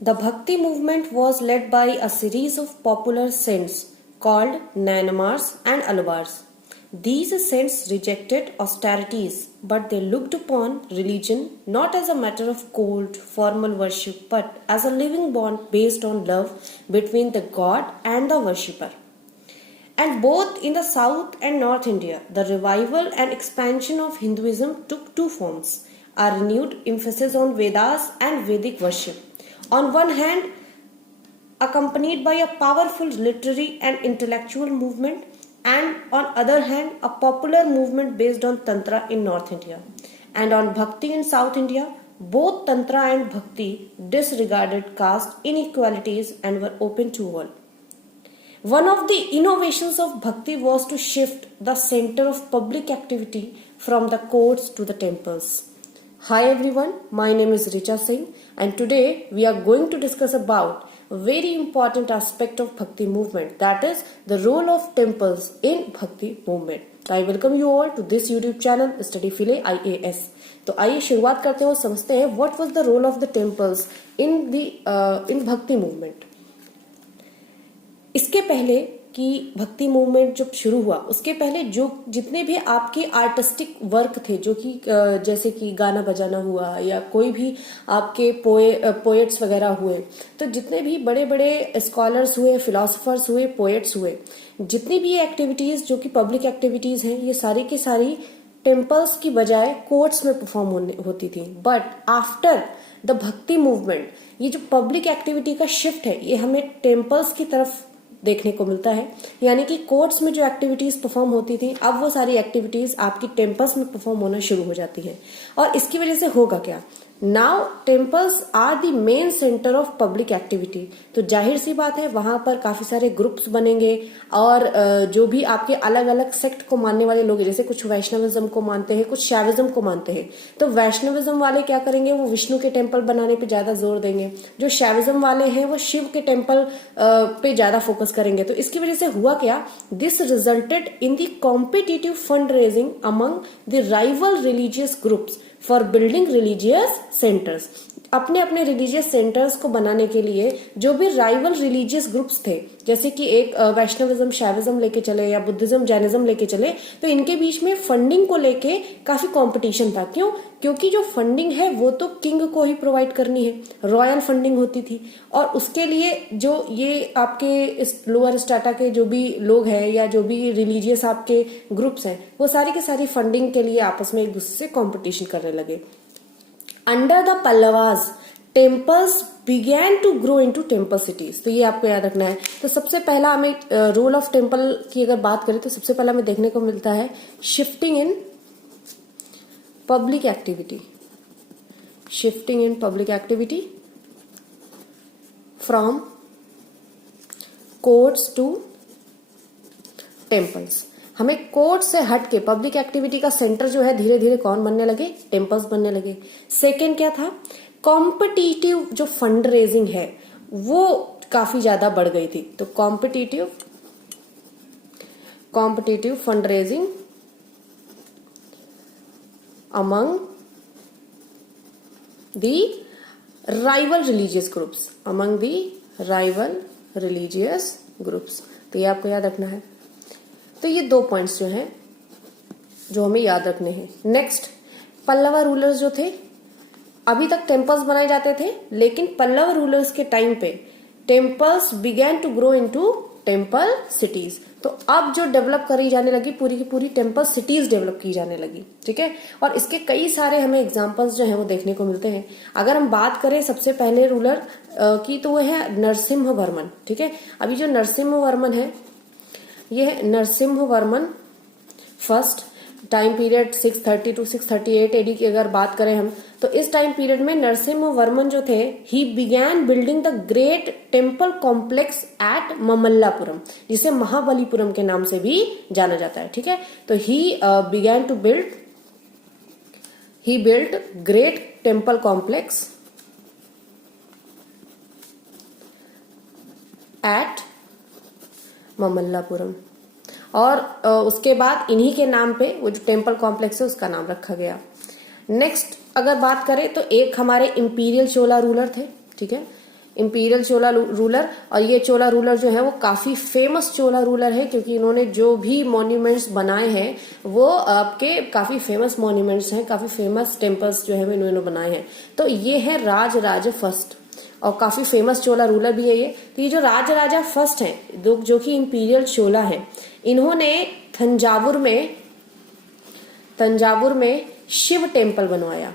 The Bhakti movement was led by a series of popular saints called Nayanmars and Alvars. These saints rejected austerities, but they looked upon religion not as a matter of cold, formal worship, but as a living bond based on love between the god and the worshipper. And both in the South and North India, the revival and expansion of Hinduism took two forms: a renewed emphasis on Vedas and Vedic worship, on one hand, accompanied by a powerful literary and intellectual movement, and on other hand, a popular movement based on Tantra in North India. And on Bhakti in South India, both Tantra and Bhakti disregarded caste inequalities and were open to all. One of the innovations of Bhakti was to shift the center of public activity from the courts to the temples. Hi everyone, my name is Richa Singh and today we are going to discuss about a very important aspect of Bhakti movement, that is the role of temples in Bhakti movement. I welcome you all to this YouTube channel Study Phile IAS. तो आइए शुरुआत करते हैं और समझते हैं what was the role of the temples in Bhakti movement. इसके पहले कि भक्ति मूवमेंट जब शुरू हुआ उसके पहले जो जितने भी आपके आर्टिस्टिक वर्क थे, जो कि जैसे कि गाना बजाना हुआ या कोई भी आपके पोएट्स वगैरह हुए, तो जितने भी बड़े बड़े स्कॉलर्स हुए, फिलोसोफर्स हुए, पोएट्स हुए, जितनी भी एक्टिविटीज जो कि पब्लिक एक्टिविटीज हैं, ये सारी की सारी टेम्पल्स की बजाय कोर्ट्स में परफॉर्म होती थी. But after the bhakti movement ये जो पब्लिक एक्टिविटी का शिफ्ट है ये हमें टेम्पल्स की तरफ देखने को मिलता है. यानी कि कोर्ट्स में जो एक्टिविटीज परफॉर्म होती थी, अब वो सारी एक्टिविटीज आपकी टेम्पल्स में परफॉर्म होना शुरू हो जाती हैं. और इसकी वजह से होगा क्या, now temples are the main centre of public activity. तो जाहिर सी बात है वहां पर काफी सारे ग्रुप्स बनेंगे और जो भी आपके अलग अलग सेक्ट को मानने वाले लोग, जैसे कुछ वैष्णविज्म को मानते हैं, कुछ शैविज्म को मानते हैं, तो वैष्णविज्म वाले क्या करेंगे, वो विष्णु के टेम्पल बनाने पे ज्यादा जोर देंगे. जो शैविज्म वाले हैं वो शिव के टेम्पल पे ज्यादा फोकस करेंगे. तो इसकी वजह से हुआ क्या, this resulted in the competitive fund raising among the rival religious groups for building religious centres. अपने अपने रिलीजियस सेंटर्स को बनाने के लिए जो भी राइवल रिलीजियस ग्रुप्स थे, जैसे कि एक वैष्णविज्म शैविज्म लेके चले या बुद्धिज्म जैनिज्म लेके चले, तो इनके बीच में फंडिंग को लेके काफी कंपटीशन था. क्यों? क्योंकि जो फंडिंग है वो तो किंग को ही प्रोवाइड करनी है, रॉयल फंडिंग होती थी. और उसके लिए जो ये आपके इस लोअर स्टाटा के जो भी लोग हैं या जो भी रिलीजियस आपके ग्रुप्स हैं, वो सारी की सारी फंडिंग के लिए आपस में एक दूसरे से कॉम्पिटिशन करने लगे. Under the Pallavas temples began to grow into temple cities. तो ये आपको याद रखना है. तो सबसे पहला हमें रोल ऑफ टेम्पल की अगर बात करें तो सबसे पहला हमें देखने को मिलता है shifting in public activity. Shifting in public activity from courts to temples. हमें कोर्ट से हट के पब्लिक एक्टिविटी का सेंटर जो है धीरे धीरे कौन बनने लगे, टेम्पल्स बनने लगे. सेकेंड क्या था, कॉम्पिटिटिव जो फंड रेजिंग है वो काफी ज्यादा बढ़ गई थी. तो competitive fund raising among the rival religious groups. तो ये आपको याद रखना है. तो ये दो पॉइंट्स जो हैं जो हमें याद रखने हैं. नेक्स्ट, पल्लवा रूलर्स जो थे, अभी तक टेम्पल्स बनाए जाते थे, लेकिन पल्लव रूलर्स के टाइम पे temples began to grow into temple cities. तो अब जो डेवलप करी जाने लगी, पूरी की पूरी टेम्पल सिटीज डेवलप की जाने लगी. ठीक है. और इसके कई सारे हमें एग्जांपल्स जो हैं वो देखने को मिलते हैं. अगर हम बात करें सबसे पहले रूलर की, तो वो है नरसिम्हा वर्मन. ठीक है. अभी जो नरसिम्हा वर्मन है, ये है Narasimha Varman first. Time period 630 to 638 AD की अगर बात करें हम, तो इस टाइम पीरियड में नरसिम्हा वर्मन जो थे, he began building the great temple complex at Mamallapuram, जिसे महाबलीपुरम के नाम से भी जाना जाता है. ठीक है. तो he began to build great temple complex at Mamallapuram. और उसके बाद इन्हीं के नाम पे वो जो टेम्पल कॉम्प्लेक्स है उसका नाम रखा गया. नेक्स्ट अगर बात करें तो एक हमारे इंपीरियल चोला रूलर थे. ठीक है. इंपीरियल चोला रूलर। और ये चोला रूलर जो है वो काफी फेमस चोला रूलर है, क्योंकि इन्होंने जो भी मॉन्यूमेंट्स बनाए हैं वो आपके काफी फेमस मॉन्यूमेंट्स हैं, काफी फेमस टेम्पल्स जो है इन्होंने बनाए हैं। तो ये है राजराजा फर्स्ट, और काफी फेमस चोला रूलर भी है ये। तो ये जो राजराजा फर्स्ट है जो कि इंपीरियल चोला है, इन्होंने तंजावुर में शिव टेम्पल बनवाया।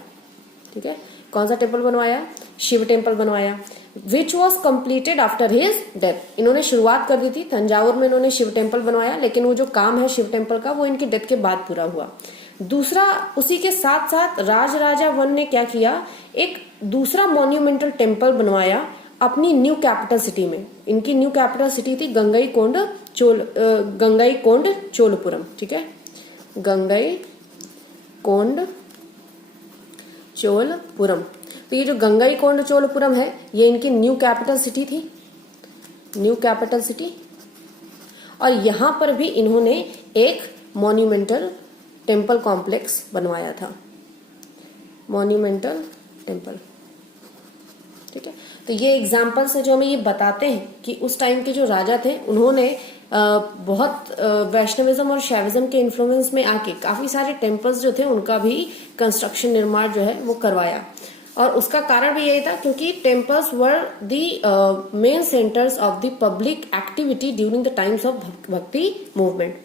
ठीक है, कौन सा टेम्पल बनवाया? शिव टेम्पल बनवाया, which was completed after his death. इन्होंने शुरुआत कर दी थी तंजावुर में, इन्होंने शिव टेम्पल बनवाया, लेकिन वो जो काम है शिव टेम्पल का वो इनकी डेथ के बाद पूरा हुआ। दूसरा, उसी के साथ साथ राजराजा वन ने क्या किया, एक दूसरा मॉन्यूमेंटल टेम्पल बनवाया अपनी न्यू कैपिटल सिटी में। इनकी न्यू कैपिटल सिटी थी गंगईकोंड चोलपुरम। ठीक है, गंगईकोंड चोलपुरम। तो ये जो गंगईकोंड चोलपुरम है ये इनकी न्यू कैपिटल सिटी थी, न्यू कैपिटल सिटी। और यहां पर भी इन्होंने एक मॉन्यूमेंटल टेम्पल कॉम्प्लेक्स बनवाया था, मॉन्यूमेंटल टेम्पल। ठीक है, तो ये एग्जाम्पल्स है जो हमें ये बताते हैं कि उस टाइम के जो राजा थे उन्होंने बहुत वैष्णविज्म और शैविज्म के इन्फ्लुएंस में आके काफी सारे टेम्पल्स जो थे उनका भी कंस्ट्रक्शन निर्माण जो है वो करवाया। और उसका कारण भी यही था क्योंकि temples were the main centres of the public activity during the times of Bhakti movement.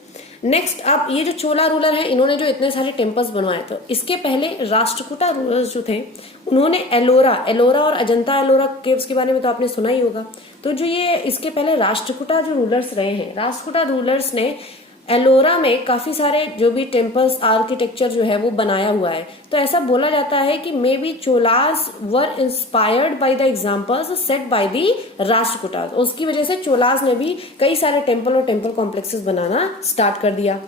Next, अब ये जो चोला रूलर है इन्होंने जो इतने सारे टेम्पल्स बनवाए, तो इसके पहले राष्ट्रकूटा रूलर्स जो थे उन्होंने एलोरा और अजंता एलोरा केव्स के बारे में तो आपने सुना ही होगा। तो जो ये इसके पहले राष्ट्रकूटा जो रूलर्स रहे हैं, राष्ट्रकूटा रूलर्स ने एलोरा में काफी सारे जो भी टेम्पल्स आर्किटेक्चर जो है वो बनाया हुआ है। तो ऐसा बोला जाता है कि may be Cholas were inspired by the examples set by the Rashtrakutas. उसकी वजह से चोलास ने भी कई सारे टेम्पल और टेम्पल कॉम्प्लेक्सेस बनाना स्टार्ट कर दिया।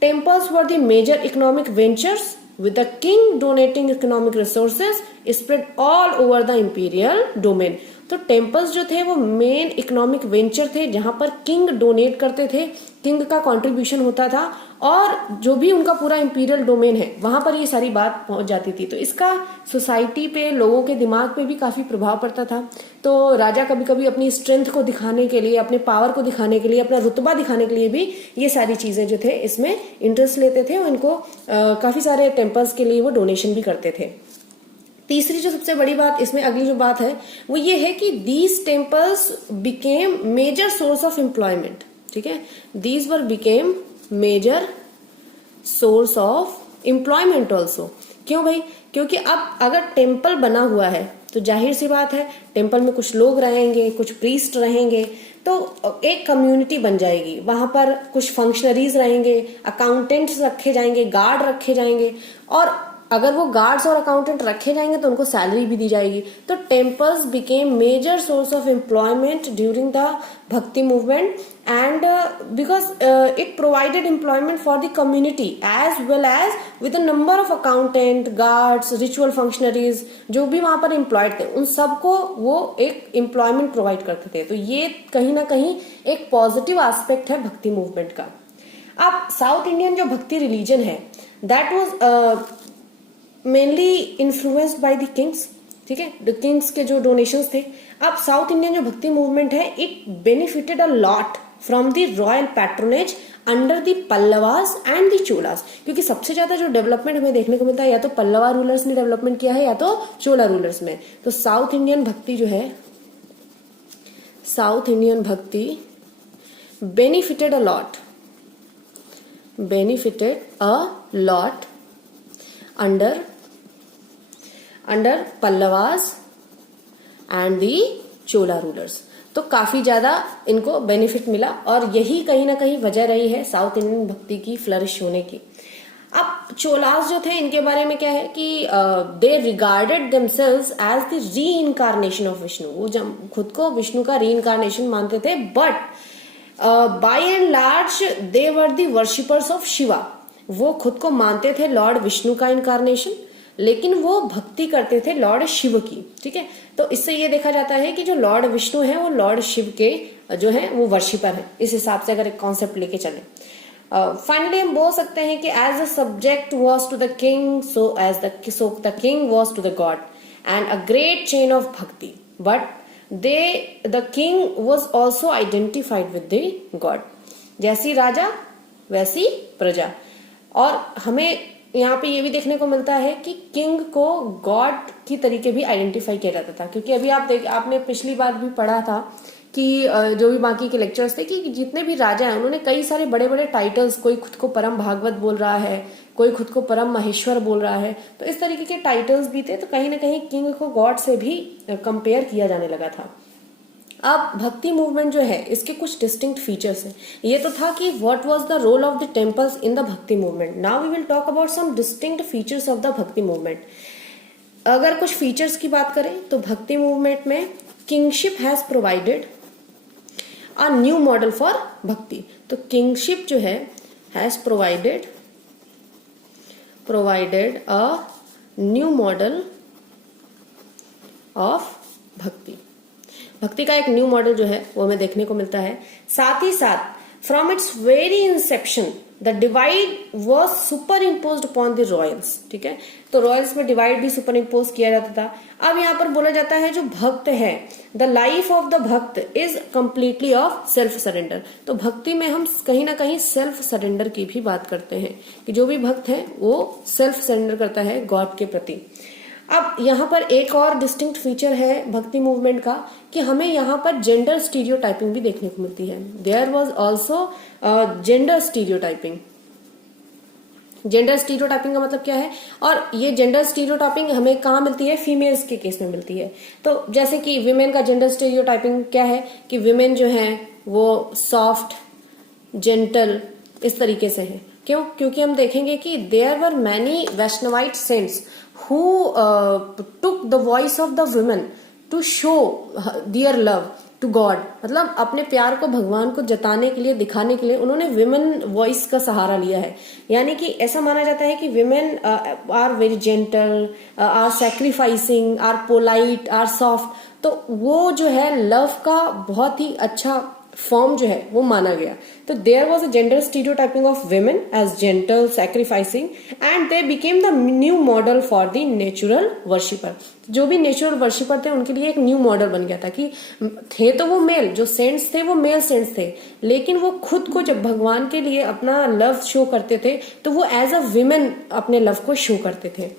Temples were the major economic ventures with the king donating economic resources spread all over the imperial domain। तो टेम्पल्स जो थे वो मेन इकोनॉमिक वेंचर थे जहां पर किंग डोनेट करते थे, किंग का कंट्रीब्यूशन होता था, और जो भी उनका पूरा इंपीरियल डोमेन है वहां पर ये सारी बात पहुंच जाती थी। तो इसका सोसाइटी पे, लोगों के दिमाग पे भी काफी प्रभाव पड़ता था। तो राजा कभी कभी अपनी स्ट्रेंथ को दिखाने के लिए, अपने पावर को दिखाने के लिए, अपना रुतबा दिखाने के लिए भी ये सारी चीजें जो थे इसमें इंटरेस्ट लेते थे और इनको काफी सारे टेम्पल्स के लिए वो डोनेशन भी करते थे। तीसरी जो सबसे बड़ी बात इसमें, अगली जो बात है वो ये है कि these temples became major source of employment. ठीक है, these were became major source of employment also. क्यों भाई? क्योंकि अब अगर टेम्पल बना हुआ है तो जाहिर सी बात है टेम्पल में कुछ लोग रहेंगे, कुछ प्रीस्ट रहेंगे, तो एक कम्युनिटी बन जाएगी। वहां पर कुछ फंक्शनरीज रहेंगे, अकाउंटेंट्स रखे जाएंगे, गार्ड रखे जाएंगे, और अगर वो गार्ड्स और अकाउंटेंट रखे जाएंगे तो उनको सैलरी भी दी जाएगी। तो temples became major source of employment during the bhakti movement and because it provided employment for the community as well as with a number of accountant, guards, ritual functionaries जो भी वहां पर एम्प्लॉयड थे उन सबको वो एक एम्प्लॉयमेंट प्रोवाइड करते थे। तो ये कहीं ना कहीं एक पॉजिटिव एस्पेक्ट है भक्ति मूवमेंट का। अब साउथ इंडियन जो भक्ति रिलीजन है that was mainly influenced by the Kings. ठीक है, द किंग्स के जो डोनेशंस थे। अब साउथ इंडियन जो भक्ति मूवमेंट है it benefited a lot from the royal patronage under the Pallavas and the Cholas, क्योंकि सबसे ज्यादा जो डेवलपमेंट हमें देखने को मिलता है या तो पल्लवा रूलर्स ने डेवलपमेंट किया है या तो चोला रूलर्स में। तो साउथ इंडियन भक्ति जो है, साउथ इंडियन भक्ति benefited a lot under Pallavas and the Chola rulers. तो काफी ज्यादा इनको बेनिफिट मिला और यही कहीं ना कहीं वजह रही है साउथ इंडियन भक्ति की फ्लरिश होने की। अब चोलास जो थे इनके बारे में क्या है कि दे रिगार्डेड देमसेल्व्स एज द री इनकारनेशन ऑफ विष्णु। वो जब खुद को विष्णु का री इनकारनेशन मानते थे, but by and large they were the worshippers of Shiva. वो खुद को मानते थे लॉर्ड विष्णु का इनकारनेशन, लेकिन वो भक्ति करते थे लॉर्ड शिव की। ठीक है, तो इससे ये देखा जाता है कि जो लॉर्ड विष्णु है वो लॉर्ड शिव के जो है वो वर्शिपर है। इस हिसाब से अगर एक कॉन्सेप्ट लेके चले, फाइनली हम बोल सकते हैं कि as the subject was to the king so the king was to the god and a great chain of bhakti. But the king was also identified with the god. जैसी राजा वैसी प्रजा। और हमें यहाँ पे ये भी देखने को मिलता है कि किंग को गॉड की तरीके भी आइडेंटिफाई किया जाता था, क्योंकि अभी आपने पिछली बार भी पढ़ा था कि जो भी बाकी के लेक्चर्स थे कि जितने भी राजा हैं उन्होंने कई सारे बड़े बड़े टाइटल्स, कोई खुद को परम भागवत बोल रहा है, कोई खुद को परम महेश्वर बोल रहा है, तो इस तरीके के टाइटल्स भी थे। तो कहीं ना कहीं किंग को गॉड से भी कंपेयर किया जाने लगा था। अब भक्ति मूवमेंट जो है इसके कुछ डिस्टिंक्ट फीचर्स हैं। ये तो था कि what was the role of the temples in the bhakti movement. Now we will talk about some distinct features of the bhakti movement. अगर कुछ फीचर्स की बात करें तो भक्ति मूवमेंट में kingship has provided a new model for भक्ति। तो किंगशिप जो है has provided a new model of भक्ति। भक्ति का एक न्यू मॉडल जो है वो हमें देखने को मिलता है। साथ ही साथ from its very Inception the divide was super impose upon the Royals. ठीक है, तो रॉयल्स में डिवाइड भी सुपर इम्पोज किया जाता था। अब यहाँ पर बोला जाता है जो भक्त है, द लाइफ ऑफ द भक्त is completely off self surrender. तो भक्ति में हम कहीं ना कहीं सेल्फ सरेंडर की भी बात करते हैं कि जो भी भक्त है वो सेल्फ सरेंडर करता है गॉड के प्रति। अब यहाँ पर एक और डिस्टिंक्ट फीचर है भक्ति मूवमेंट का कि हमें यहाँ पर जेंडर स्टीरियोटाइपिंग भी देखने को मिलती है। There was also gender stereotyping. Gender stereotyping का मतलब क्या है, और ये जेंडर स्टीरियोटाइपिंग हमें कहाँ मिलती है, फीमेल्स के केस में मिलती है। तो जैसे कि विमेन का जेंडर स्टीरियोटाइपिंग क्या है कि विमेन जो है वो सॉफ्ट, जेंटल इस तरीके से है। क्यों? क्योंकि हम देखेंगे कि there were many Vaishnavite saints who took the voice of the women to show their love to God। मतलब अपने प्यार को भगवान को जताने के लिए, दिखाने के लिए उन्होंने विमेन वॉइस का सहारा लिया है। यानी कि ऐसा माना जाता है कि women are very gentle, are sacrificing, are polite, are soft. तो वो जो है लव का बहुत ही अच्छा फॉर्म जो है वो माना गया। तो there was a gender stereotyping of women as gentle, sacrificing, and they became the new model for the natural worshipper. जो भी नेचुरल वर्शिपर थे उनके लिए एक न्यू मॉडल बन गया था कि थे तो वो मेल, जो सेंट्स थे वो मेल सेंट्स थे, लेकिन वो खुद को जब भगवान के लिए अपना लव शो करते थे तो वो एज अ विमेन अपने लव को शो करते थे।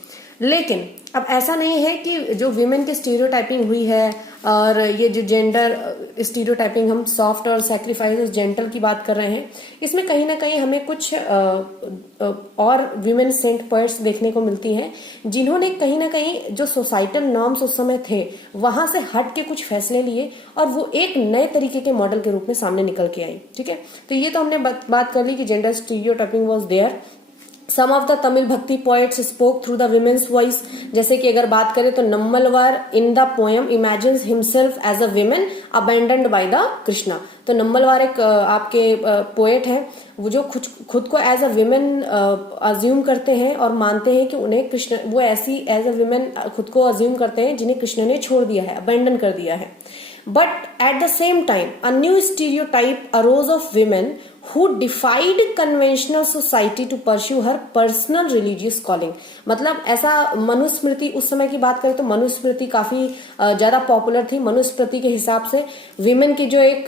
लेकिन अब ऐसा नहीं है कि जो विमेन की स्टीरियोटाइपिंग हुई है और ये जो जेंडर स्टीरियोटाइपिंग, हम सॉफ्ट और सैक्रिफाइस और जेंटल की बात कर रहे हैं, इसमें कहीं ना कहीं हमें कुछ और विमेन सेंट पोएट्स देखने को मिलती हैं जिन्होंने कहीं ना कहीं जो सोसाइटल नॉर्म्स उस समय थे वहां से हट के कुछ फैसले लिए और वो एक नए तरीके के मॉडल के रूप में सामने निकल के आई। ठीक है, तो ये तो हमने बात कर ली कि gender stereotyping was there. Some of the Tamil bhakti poets spoke through the women's voice. जैसे कि अगर बात करें तो Nammalvar in the poem imagines himself as a women abandoned by the Krishna. तो नम्मलवार एक आपके पोएट है वो जो खुद को एज अ विमेन अज्यूम करते हैं और मानते हैं कि उन्हें कृष्ण, वो ऐसी एज अ विमेन खुद को अज्यूम करते हैं जिन्हें कृष्ण ने छोड़ दिया है, अबैंडन कर दिया है। But at the same time, a new stereotype arose of women who defied conventional society to pursue her personal religious calling। मतलब ऐसा मनुस्मृति, उस समय की बात करें तो मनुस्मृति काफी ज्यादा पॉपुलर थी। मनुस्मृति के हिसाब से विमेन की जो एक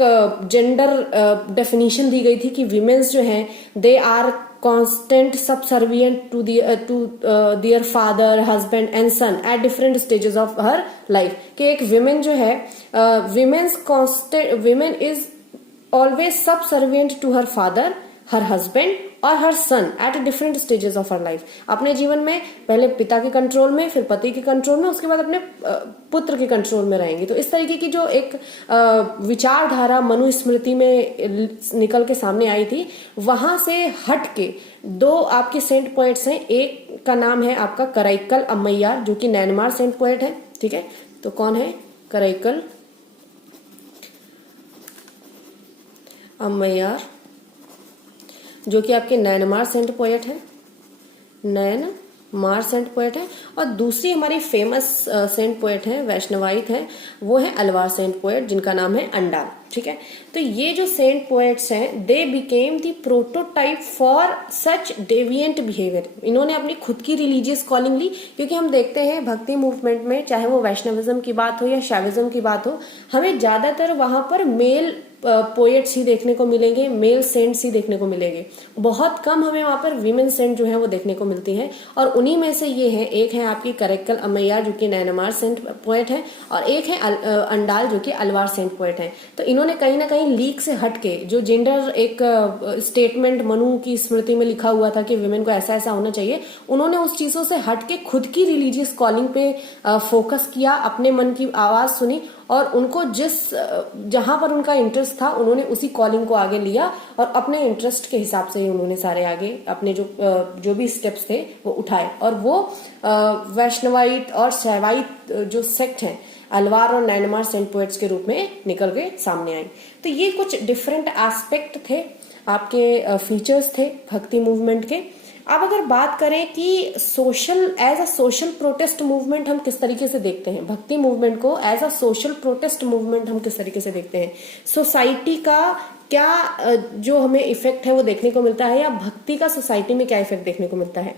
जेंडर डेफिनेशन दी गई थी कि विमेन्स जो हैं they are constant subservient to their father, husband and son at different stages of her life। कि एक विमेन जो है women is always subservient to her father, her husband और her son at different stages of her life. अपने जीवन में पहले पिता के कंट्रोल में, फिर पति के कंट्रोल में, उसके बाद अपने पुत्र के कंट्रोल में रहेंगी। तो इस तरीके की जो एक विचारधारा मनुस्मृति में निकल के सामने आई थी, वहां से हट के दो आपके सेंट पोएट्स हैं। एक का नाम है आपका कराईकल अम्मैयार जो कि नैनमार सेंट पोएट है। ठीक है, तो कौन है कराईकल अम्मैयार जो कि आपके नैनमार सेंट पोएट है, नैनमार मार सेंट पोएट है। और दूसरी हमारी फेमस सेंट पोएट है, वैष्णवाइट है, वो है अलवार सेंट पोएट, जिनका नाम है अंडाल। ठीक है, तो ये जो सेंट पोएट्स हैं, दे became the prototype for such deviant behaviour. इन्होंने अपनी खुद की रिलीजियस कॉलिंग ली, क्योंकि हम देखते हैं भक्ति मूवमेंट में, चाहे वो वैष्णविज्म की बात हो या शैविज्म की बात हो, हमें ज्यादातर वहां पर मेल पोएट्स ही देखने को मिलेंगे, मेल सेंट्स ही देखने को मिलेंगे। बहुत कम हमें वहां पर वीमेन सेंट जो है वो देखने को मिलती हैं। और उन्हीं में से ये है, एक है आपकी करक्कल अम्मैयार जो कि नैनमार सेंट पोएट है, और एक है अंडाल जो कि अलवार सेंट पोएट है। तो इन्होंने कहीं ना कहीं लीक से हटके, जो जेंडर एक स्टेटमेंट मनु की स्मृति में लिखा हुआ था कि विमेन को ऐसा ऐसा होना चाहिए, उन्होंने उस चीजों से हटके खुद की रिलीजियस कॉलिंग पे फोकस किया, अपने मन की आवाज सुनी, और उनको जहां पर उनका इंटरेस्ट था उन्होंने उसी कॉलिंग को आगे लिया, और अपने इंटरेस्ट के हिसाब से ही उन्होंने सारे आगे अपने जो भी स्टेप्स थे वो उठाए। और वो वैष्णवाइट और शैवाइट जो सेक्ट हैं, अलवार और नैनमार सेंट पोएट्स के रूप में निकल के सामने आई। तो ये कुछ डिफरेंट एस्पेक्ट थे, आपके फीचर्स थे भक्ति मूवमेंट के। अब अगर बात करें कि as a social protest movement हम किस तरीके से देखते हैं, भक्ति मूवमेंट को as a social protest movement हम किस तरीके से देखते हैं, सोसाइटी का क्या जो हमें इफेक्ट है वो देखने को मिलता है, या भक्ति का सोसाइटी में क्या इफेक्ट देखने को मिलता है।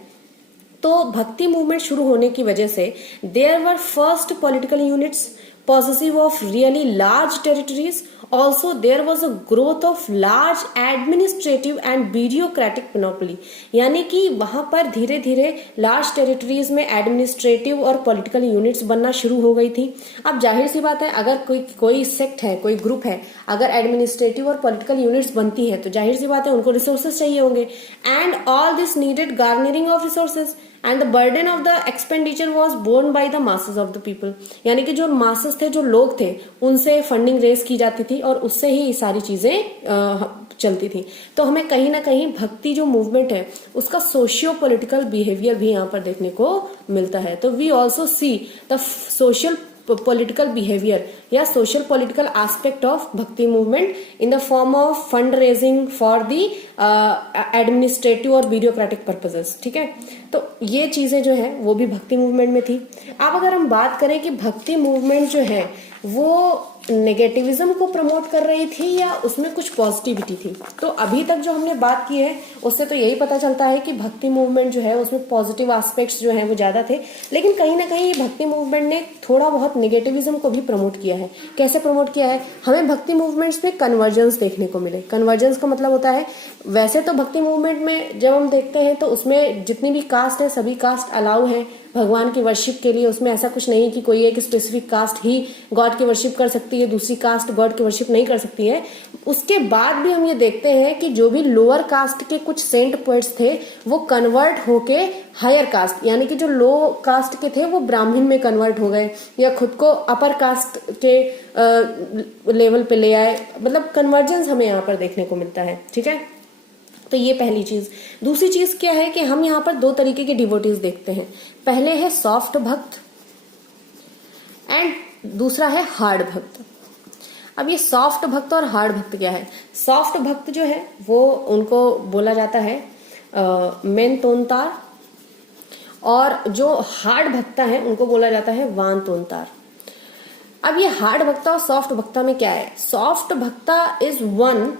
तो भक्ति मूवमेंट शुरू होने की वजह से there were first political units possessive of really large territories. Also there was a growth of large administrative and bureaucratic monopoly, यानी कि वहां पर धीरे धीरे लार्ज टेरिटरीज में एडमिनिस्ट्रेटिव और पॉलिटिकल यूनिट्स बनना शुरू हो गई थी। अब जाहिर सी बात है, अगर कोई सेक्ट है, कोई ग्रुप है, अगर एडमिनिस्ट्रेटिव और पॉलिटिकल यूनिट्स बनती है तो जाहिर सी बात है उनको रिसोर्सेज चाहिए होंगे, and all this needed garnering of resources and the burden of the expenditure was borne by the masses of the people, यानी कि जो मासेस थे, जो लोग थे, उनसे फंडिंग रेज की जाती थी और उससे ही सारी चीजें चलती थी। तो हमें कहीं ना कहीं भक्ति जो मूवमेंट है उसका सोशियो पॉलिटिकल बिहेवियर भी यहाँ पर देखने को मिलता है। तो we also see the social political behavior या social political aspect of bhakti movement in the form of fund raising for the administrative और bureaucratic purposes। ठीक है, तो ये चीजें जो है वो भी भक्ति मूवमेंट में थी। अब अगर हम बात करें कि भक्ति मूवमेंट जो है वो नेगेटिविज्म को प्रमोट कर रही थी या उसमें कुछ पॉजिटिविटी थी, तो अभी तक जो हमने बात की है उससे तो यही पता चलता है कि भक्ति मूवमेंट जो है उसमें पॉजिटिव एस्पेक्ट्स जो हैं वो ज्यादा थे। लेकिन कहीं ना कहीं भक्ति मूवमेंट ने थोड़ा बहुत नेगेटिविज्म को भी प्रमोट किया है। कैसे प्रमोट किया है? हमें भक्ति मूवमेंट्स में कन्वर्जेंस देखने को मिले। कन्वर्जेंस का मतलब होता है, वैसे तो भक्ति मूवमेंट में जब हम देखते हैं तो उसमें जितनी भी कास्ट है सभी कास्ट अलाउ है भगवान की वर्शिप के लिए। उसमें ऐसा कुछ नहीं कि कोई एक स्पेसिफिक कास्ट ही गॉड की वर्शिप कर सकती है, दूसरी कास्ट गॉड की वर्शिप नहीं कर सकती है। उसके बाद भी हम ये देखते हैं कि जो भी लोअर कास्ट के कुछ सेंट पोएट्स थे वो कन्वर्ट होके हायर कास्ट, यानी कि जो लो कास्ट के थे वो ब्राह्मण में कन्वर्ट हो गए या खुद को अपर कास्ट के लेवल पे ले आए। मतलब कन्वर्जेंस हमें यहाँ पर देखने को मिलता है। ठीक है, तो ये पहली चीज। दूसरी चीज क्या है कि हम यहाँ पर दो तरीके के डिवोटीज देखते हैं। पहले है सॉफ्ट भक्त एंड दूसरा है हार्ड भक्त। अब ये सॉफ्ट भक्त और हार्ड भक्त क्या है? सॉफ्ट भक्त जो है वो उनको बोला जाता है मेन तोनतार, और जो हार्ड भक्ता है उनको बोला जाता है वान तोनतार। अब ये हार्ड भक्ता और सॉफ्ट भक्ता में क्या है? सॉफ्ट भक्ता is one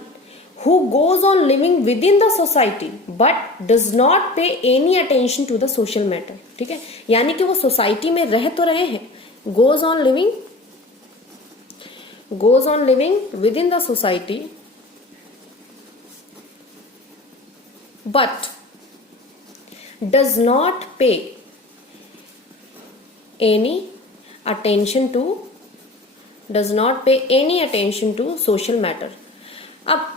who goes on living within the society but does not pay any attention to the social matter। ठीक है, यानी कि वो सोसाइटी में रह तो रहे हैं, goes on living within the society but does not pay any attention to social matter। अब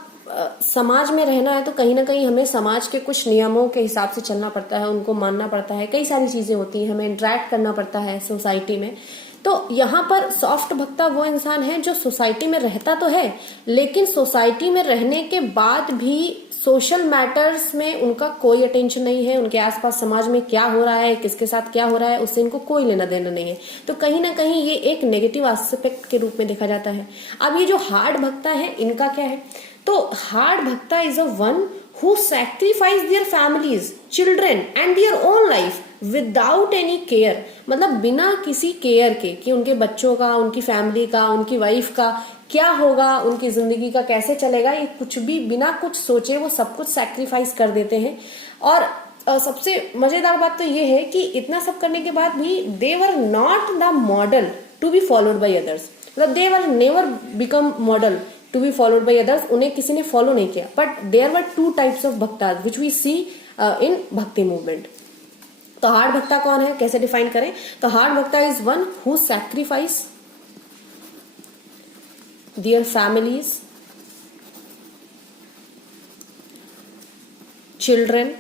समाज में रहना है तो कहीं ना कहीं हमें समाज के कुछ नियमों के हिसाब से चलना पड़ता है, उनको मानना पड़ता है, कई सारी चीजें होती हैं, हमें इंटरेक्ट करना पड़ता है सोसाइटी में। तो यहाँ पर सॉफ्ट भक्ता वो इंसान है जो सोसाइटी में रहता तो है लेकिन सोसाइटी में रहने के बाद भी सोशल मैटर्स में उनका कोई अटेंशन नहीं है। उनके आसपास समाज में क्या हो रहा है, किसके साथ क्या हो रहा है, उससे इनको कोई लेना देना नहीं है। तो कहीं ना कहीं ये एक नेगेटिव एस्पेक्ट के रूप में देखा जाता है। अब ये जो हार्ड भक्ता है इनका क्या है? तो हार्ड भक्ता is a one who sacrifice their families, children and their own life without any care, मतलब बिना किसी केयर के कि उनके बच्चों का, उनकी फैमिली का, उनकी वाइफ का क्या होगा, उनकी जिंदगी का कैसे चलेगा, ये कुछ भी बिना कुछ सोचे वो सब कुछ सैक्रिफाइस कर देते हैं। और सबसे मजेदार बात तो ये है कि इतना सब करने के बाद भी they were not the model to be followed by others, मतलब they were never become model to be followed by others, उन्हें किसी ने फॉलो नहीं किया। But there were two types of bhaktas which we see in bhakti movement. तो hard भक्ता कौन है, कैसे डिफाइन करें? तो हार्ड भक्ता is one who sacrifice their families, children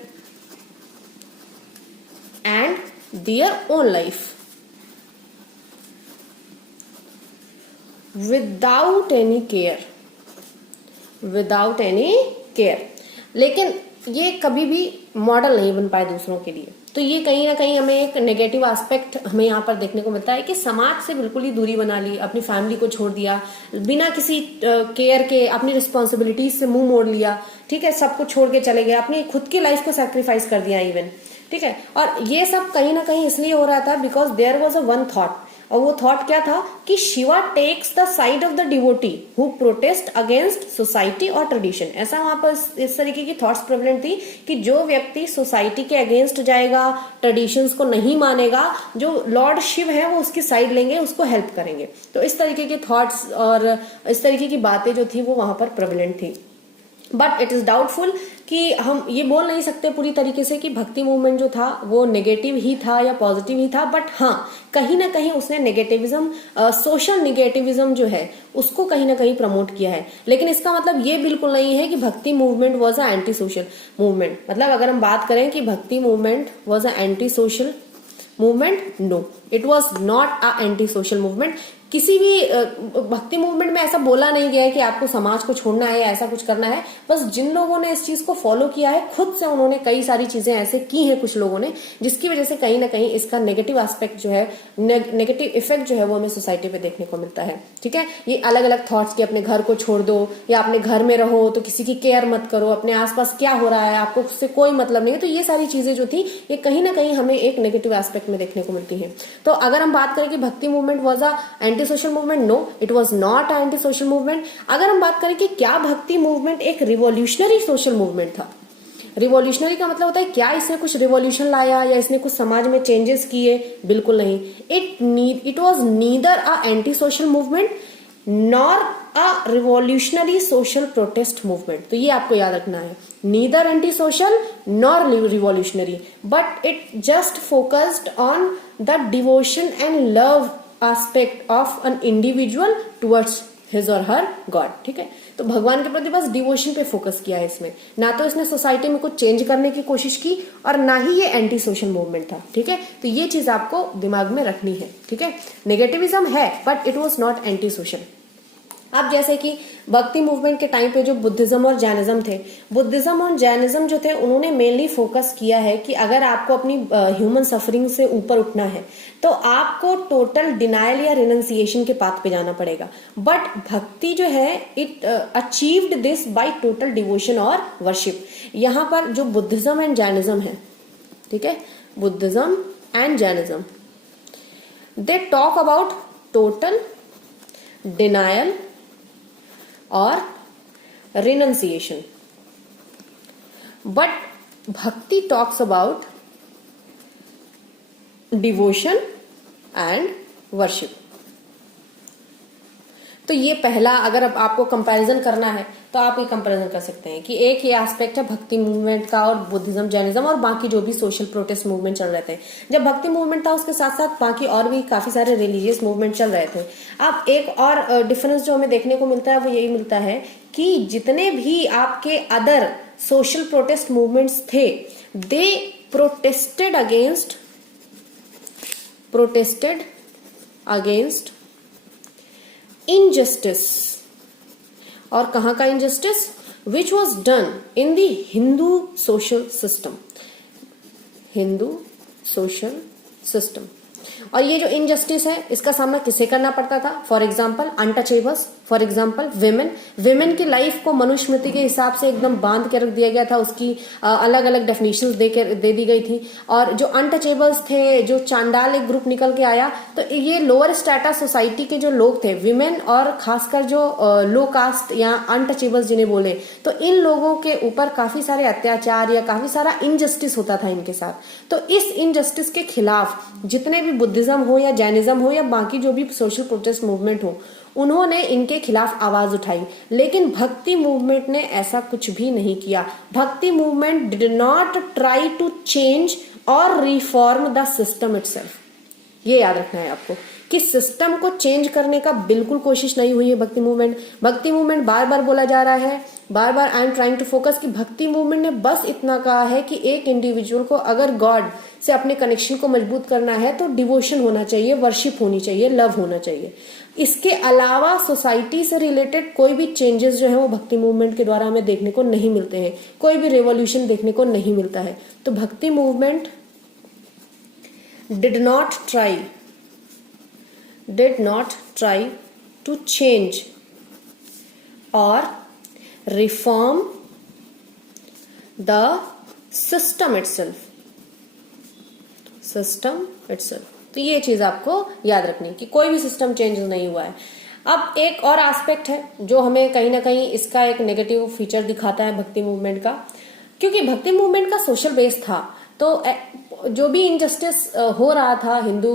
and their own life without any care, without any care। लेकिन ये कभी भी मॉडल नहीं बन पाए दूसरों के लिए। तो ये कहीं ना कहीं हमें एक नेगेटिव एस्पेक्ट हमें यहाँ पर देखने को मिलता है कि समाज से बिल्कुल ही दूरी बना ली, अपनी फैमिली को छोड़ दिया, बिना किसी केयर के अपनी रिस्पॉन्सिबिलिटीज से मुंह मोड़ लिया, ठीक है, सब कुछ छोड़ के चले गए, अपनी खुद की लाइफ को सैक्रिफाइस कर दिया इवन, ठीक है। और ये सब कहीं ना कहीं इसलिए हो रहा था because there was a one thought, और वो थॉट क्या था कि Shiva takes the side of the devotee who protest against society और ट्रेडिशन। ऐसा वहां पर इस तरीके की थॉट्स प्रेवलेंट थी कि जो व्यक्ति सोसाइटी के अगेंस्ट जाएगा, ट्रेडिशंस को नहीं मानेगा, जो लॉर्ड शिव है वो उसकी साइड लेंगे, उसको हेल्प करेंगे। तो इस तरीके के थॉट्स और इस तरीके की बातें जो थी वो वहां पर प्रेवलेंट थी। बट इट इज डाउटफुल कि हम ये बोल नहीं सकते पूरी तरीके से कि भक्ति मूवमेंट जो था वो नेगेटिव ही था या पॉजिटिव ही था। बट हाँ, कहीं ना कहीं उसने नेगेटिविज्म, सोशल नेगेटिविज्म जो है उसको कहीं ना कहीं प्रमोट किया है। लेकिन इसका मतलब ये बिल्कुल नहीं है कि भक्ति movement was a anti social movement. मतलब अगर हम बात करें कि भक्ति movement was a anti social movement, no, it was not a anti social movement. किसी भी भक्ति मूवमेंट में ऐसा बोला नहीं गया है कि आपको समाज को छोड़ना है या ऐसा कुछ करना है। बस जिन लोगों ने इस चीज को फॉलो किया है, खुद से उन्होंने कई सारी चीजें ऐसे की हैं कुछ लोगों ने, जिसकी वजह से कहीं ना कहीं इसका नेगेटिव एस्पेक्ट जो है, नेगेटिव इफेक्ट जो है वो हमें सोसाइटी पे देखने को मिलता है। ठीक है, ये अलग अलग थॉट्स कि अपने घर को छोड़ दो या अपने घर में रहो तो किसी की केयर मत करो, अपने आसपास क्या हो रहा है आपको उससे कोई मतलब नहीं है। तो ये सारी चीजें जो थी ये कहीं ना कहीं हमें एक नेगेटिव एस्पेक्ट में देखने को मिलती है। तो अगर हम बात करें कि भक्ति movement was a anti social movement, no, it was not anti social movement. अगर हम बात करें कि क्या भक्ति मूवमेंट एक रिवॉल्यूशनरी सोशल मूवमेंट था, रिवॉल्यूशनरी का मतलब होता है क्या इसने कुछ रिवॉल्यूशन लाया या इसने कुछ समाज में चेंजेस किए, बिल्कुल नहीं। It was neither a anti social movement nor a revolutionary social protest movement. तो ये आपको याद रखना है, neither anti social nor revolutionary, but it just focused on the devotion and love aspect of an individual towards his और हर God. ठीक है, तो भगवान के प्रति बस डिवोशन पे फोकस किया है इसमें, ना तो इसने सोसाइटी में कुछ चेंज करने की कोशिश की और ना ही ये एंटी सोशल मूवमेंट था। ठीक है, तो ये चीज आपको दिमाग में रखनी है। ठीक है, नेगेटिविज्म है but it was not anti social. अब जैसे कि भक्ति मूवमेंट के टाइम पे जो बुद्धिज्म और जैनिज्म थे, बुद्धिज्म और जैनिज्म जो थे उन्होंने मेनली फोकस किया है कि अगर आपको अपनी ह्यूमन सफरिंग से ऊपर उठना है तो आपको टोटल डिनायल या रिनंसिएशन के पाथ पे जाना पड़ेगा। बट भक्ति जो है it achieved this by total devotion और वर्शिप। यहाँ पर जो बुद्धिज्म एंड जैनिज्म है, ठीक है, Buddhism and Jainism, they talk about total denial और रिनंसिएशन, बट भक्ति talks about devotion and worship. तो ये पहला, अगर अब आपको कंपैरिजन करना है तो आप ये कंपैरिजन कर सकते हैं कि एक ये एस्पेक्ट है भक्ति मूवमेंट का और बुद्धिज्म जैनिज्म और बाकी जो भी सोशल प्रोटेस्ट मूवमेंट चल रहे थे। जब भक्ति मूवमेंट था उसके साथ साथ बाकी और भी काफी सारे रिलीजियस मूवमेंट चल रहे थे। अब एक और डिफरेंस जो हमें देखने को मिलता है वो यही मिलता है कि जितने भी आपके अदर सोशल प्रोटेस्ट मूवमेंट्स थे, दे प्रोटेस्टेड अगेंस्ट इनजस्टिस। और कहां का injustice? Which was done in the Hindu social system. Hindu social system, और ये जो इनजस्टिस है इसका सामना किसे करना पड़ता था? For example untouchables, for example women की लाइफ को मनुस्मृति के हिसाब से एकदम बांध के रख दिया गया था, उसकी अलग अलग डेफिनेशंस दे दी गई थी। और जो अनटचेबल्स थे, जो चांडाल एक ग्रुप निकल के आया, तो ये लोअर स्टेटस सोसाइटी के जो लोग थे, विमेन और खासकर जो लो कास्ट या अनटचेबल्स जिन्हें बोले, तो इन लोगों के ऊपर काफी सारे अत्याचार या काफी सारा इनजस्टिस होता था इनके साथ। तो इस इनजस्टिस के खिलाफ जितने भी बुद्धिज्म हो या जैनिज्म हो या बाकी जो भी सोशल प्रोटेस्ट मूवमेंट हो, उन्होंने इनके खिलाफ आवाज उठाई। लेकिन भक्ति मूवमेंट ने ऐसा कुछ भी नहीं किया। Bhakti movement did not try to change और रिफॉर्म द सिस्टम इटसेल्फ। ये याद रखना है आपको कि सिस्टम को चेंज करने का बिल्कुल कोशिश नहीं हुई है भक्ति मूवमेंट बार बार बोला जा रहा है, बार बार I am trying to focus कि भक्ति मूवमेंट ने बस इतना कहा है कि एक इंडिविजुअल को अगर गॉड से अपने कनेक्शन को मजबूत करना है तो डिवोशन होना चाहिए, वर्शिप होनी चाहिए, लव होना चाहिए। इसके अलावा सोसाइटी से रिलेटेड कोई भी चेंजेस जो है वो भक्ति मूवमेंट के द्वारा हमें देखने को नहीं मिलते हैं, कोई भी रेवोल्यूशन देखने को नहीं मिलता है। तो भक्ति movement did not try to change or reform the system itself। तो ये चीज आपको याद रखनी कि कोई भी सिस्टम चेंज नहीं हुआ है। अब एक और एस्पेक्ट है जो हमें कहीं ना कहीं इसका एक नेगेटिव फीचर दिखाता है भक्ति मूवमेंट का, क्योंकि भक्ति मूवमेंट का सोशल बेस था। तो जो भी इनजस्टिस हो रहा था हिंदू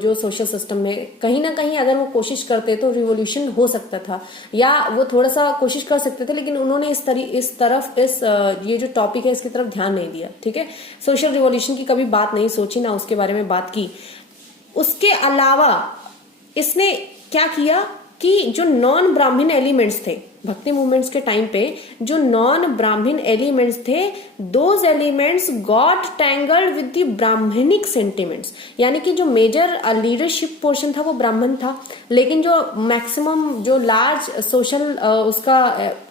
जो सोशल सिस्टम में, कहीं ना कहीं अगर वो कोशिश करते तो रिवॉल्यूशन हो सकता था या वो थोड़ा सा कोशिश कर सकते थे, लेकिन उन्होंने इस ये जो टॉपिक है इसकी तरफ ध्यान नहीं दिया। ठीक है, सोशल रिवॉल्यूशन की कभी बात नहीं सोची, ना उसके बारे में बात की। उसके अलावा इसने क्या किया कि जो नॉन ब्राह्मण एलिमेंट्स थे भक्ति मूवमेंट्स के टाइम पे, जो नॉन ब्राह्मण एलिमेंट्स थे, those elements got tangled with the Brahmanic sentiments. यानी कि जो मेजर लीडरशिप पोर्शन था वो ब्राह्मण था, लेकिन जो मैक्सिमम जो लार्ज सोशल उसका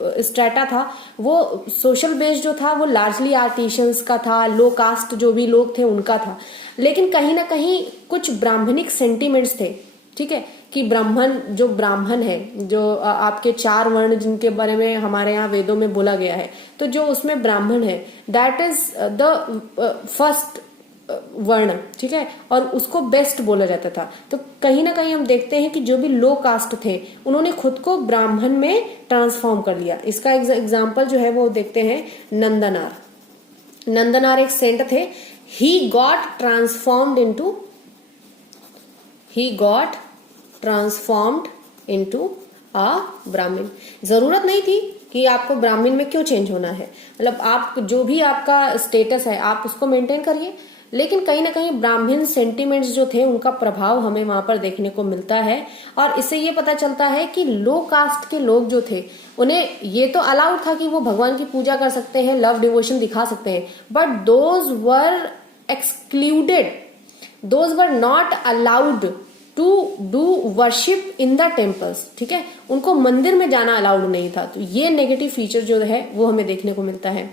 स्ट्रेटा था वो सोशल बेस जो था वो लार्जली आर्टिशियंस का था, लो कास्ट जो भी लोग थे उनका था। लेकिन कहीं ना कहीं कुछ ब्राह्मणिक सेंटिमेंट्स थे। ठीक है, कि ब्राह्मण है, जो आपके 4 वर्ण जिनके बारे में हमारे यहाँ वेदों में बोला गया है, तो जो उसमें ब्राह्मण है दैट इज द फर्स्ट वर्ण। ठीक है, और उसको बेस्ट बोला जाता था। तो कहीं ना कहीं हम देखते हैं कि जो भी लो कास्ट थे उन्होंने खुद को ब्राह्मण में ट्रांसफॉर्म कर लिया। इसका एग्जाम्पल जो है वो देखते हैं नंदनार एक सेंट थे। He got transformed into a ब्राह्मण। जरूरत नहीं थी कि आपको ब्राह्मण में क्यों चेंज होना है, मतलब आप जो भी आपका स्टेटस है आप उसको मेंटेन करिए, लेकिन कहीं ना कहीं ब्राह्मण सेंटिमेंट्स जो थे उनका प्रभाव हमें वहां पर देखने को मिलता है। और इससे ये पता चलता है कि लो कास्ट के लोग जो थे उन्हें ये तो अलाउड था कि वो भगवान की पूजा कर सकते हैं, लव डिवोशन दिखा सकते हैं, but those were excluded, those were not allowed to do worship in the temples. ठीक है, उनको मंदिर में जाना अलाउड नहीं था। तो ये नेगेटिव फीचर जो है वो हमें देखने को मिलता है।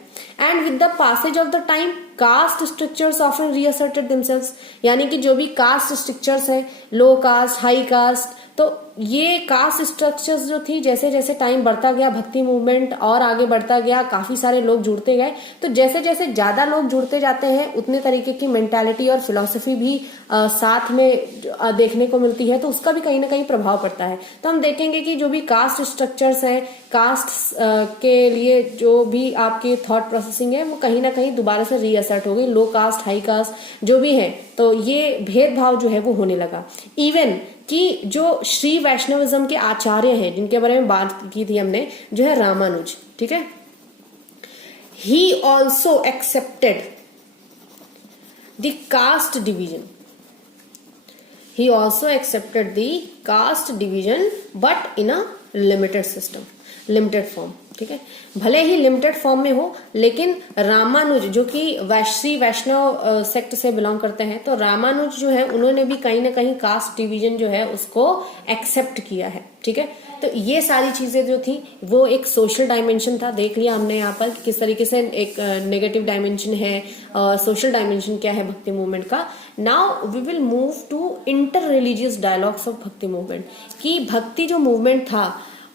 And with the passage of the time caste structures often reasserted themselves. यानी कि जो भी कास्ट स्ट्रक्चर्स हैं, लो कास्ट, हाई कास्ट, तो ये कास्ट स्ट्रक्चर्स जो थी जैसे जैसे टाइम बढ़ता गया, भक्ति मूवमेंट और आगे बढ़ता गया, काफी सारे लोग जुड़ते गए। तो जैसे जैसे ज्यादा लोग जुड़ते जाते हैं उतने तरीके की मेंटालिटी और फिलॉसफी भी साथ में देखने को मिलती है, तो उसका भी कहीं ना कहीं प्रभाव पड़ता है। तो हम देखेंगे कि जो भी कास्ट स्ट्रक्चर्स हैं, कास्ट के लिए जो भी आपकी थॉट प्रोसेसिंग है वो कहीं ना कहीं दोबारा से रीअसर्ट हो गई। लो कास्ट, हाई कास्ट जो भी है, तो ये भेदभाव जो है वो होने लगा। इवन कि जो श्री वैष्णविज्म के आचार्य हैं जिनके बारे में बात की थी हमने, जो है रामानुज, ठीक है, he also accepted the caste division. He also accepted the caste division but in a limited system, limited form. ठीक है, भले ही लिमिटेड फॉर्म में हो, लेकिन रामानुज जो कि श्री वैष्णव सेक्ट से बिलोंग करते हैं, तो रामानुज जो है उन्होंने भी कहीं ना कहीं कास्ट डिवीजन जो है उसको एक्सेप्ट किया है। ठीक है, तो ये सारी चीजें जो थी वो एक सोशल डायमेंशन था, देख लिया हमने यहाँ पर किस तरीके से एक नेगेटिव डायमेंशन है, सोशल डायमेंशन क्या है भक्ति मूवमेंट का। Now we will move to inter religious dialogues of Bhakti movement, कि भक्ति जो मूवमेंट था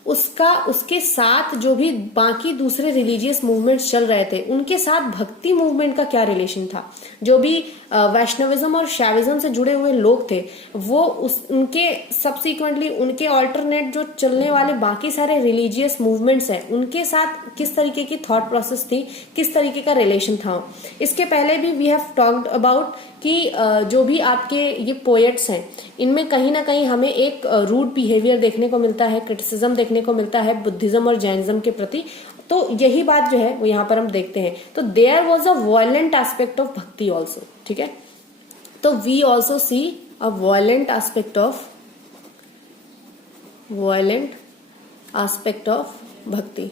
उसके साथ जो भी बाकी दूसरे रिलीजियस मूवमेंट्स चल रहे थे उनके साथ भक्ति मूवमेंट का क्या रिलेशन था। जो भी वैष्णविज्म और शैविज्म से जुड़े हुए लोग थे वो उनके सब्सिक्वेंटली उनके ऑल्टरनेट जो चलने वाले बाकी सारे रिलीजियस मूवमेंट्स हैं उनके साथ किस तरीके की थॉट प्रोसेस थी, किस तरीके का रिलेशन था। इसके पहले भी वी हैव टॉक्ड अबाउट कि जो भी आपके ये पोएट्स हैं इनमें कहीं ना कहीं हमें एक रूड बिहेवियर देखने को मिलता है, क्रिटिसिज्म देखने को मिलता है बुद्धिज्म और जैनिज्म के प्रति। तो यही बात जो है वो यहाँ पर हम देखते हैं। तो there was a violent aspect of bhakti also. ठीक है, तो we also see a violent aspect of bhakti.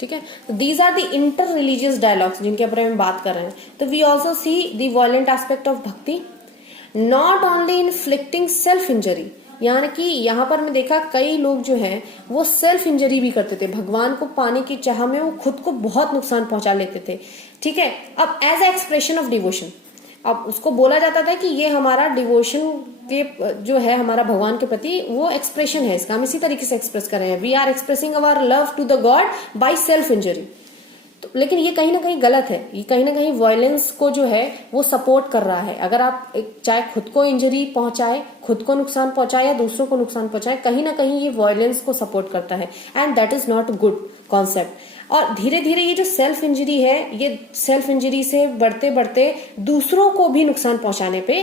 ठीक है, these are the inter religious dialogues जिनके बारे में बात कर रहे हैं। तो we also see the violent aspect of bhakti, not only inflicting self injury, यानी कि यहाँ पर मैं देखा कई लोग जो हैं वो सेल्फ इंजरी भी करते थे, भगवान को पाने की चाह में वो खुद को बहुत नुकसान पहुंचा लेते थे। ठीक है, अब as a expression of devotion, अब उसको बोला जाता था कि ये हमारा डिवोशन के जो है हमारा भगवान के प्रति वो एक्सप्रेशन है, इसका हम इसी तरीके से एक्सप्रेस कर रहे हैं, we are expressing our love to the god by self injury. तो लेकिन ये कहीं ना कहीं गलत है, ये कहीं ना कहीं वायलेंस को जो है वो सपोर्ट कर रहा है। अगर आप चाहे खुद को इंजरी पहुंचाए, खुद को नुकसान पहुंचाए या दूसरों को नुकसान पहुंचाए, कहीं ना कहीं ये वायलेंस को सपोर्ट करता है and that is not good concept. और धीरे धीरे ये जो सेल्फ इंजरी है ये सेल्फ इंजरी से बढ़ते बढ़ते दूसरों को भी नुकसान पहुंचाने पे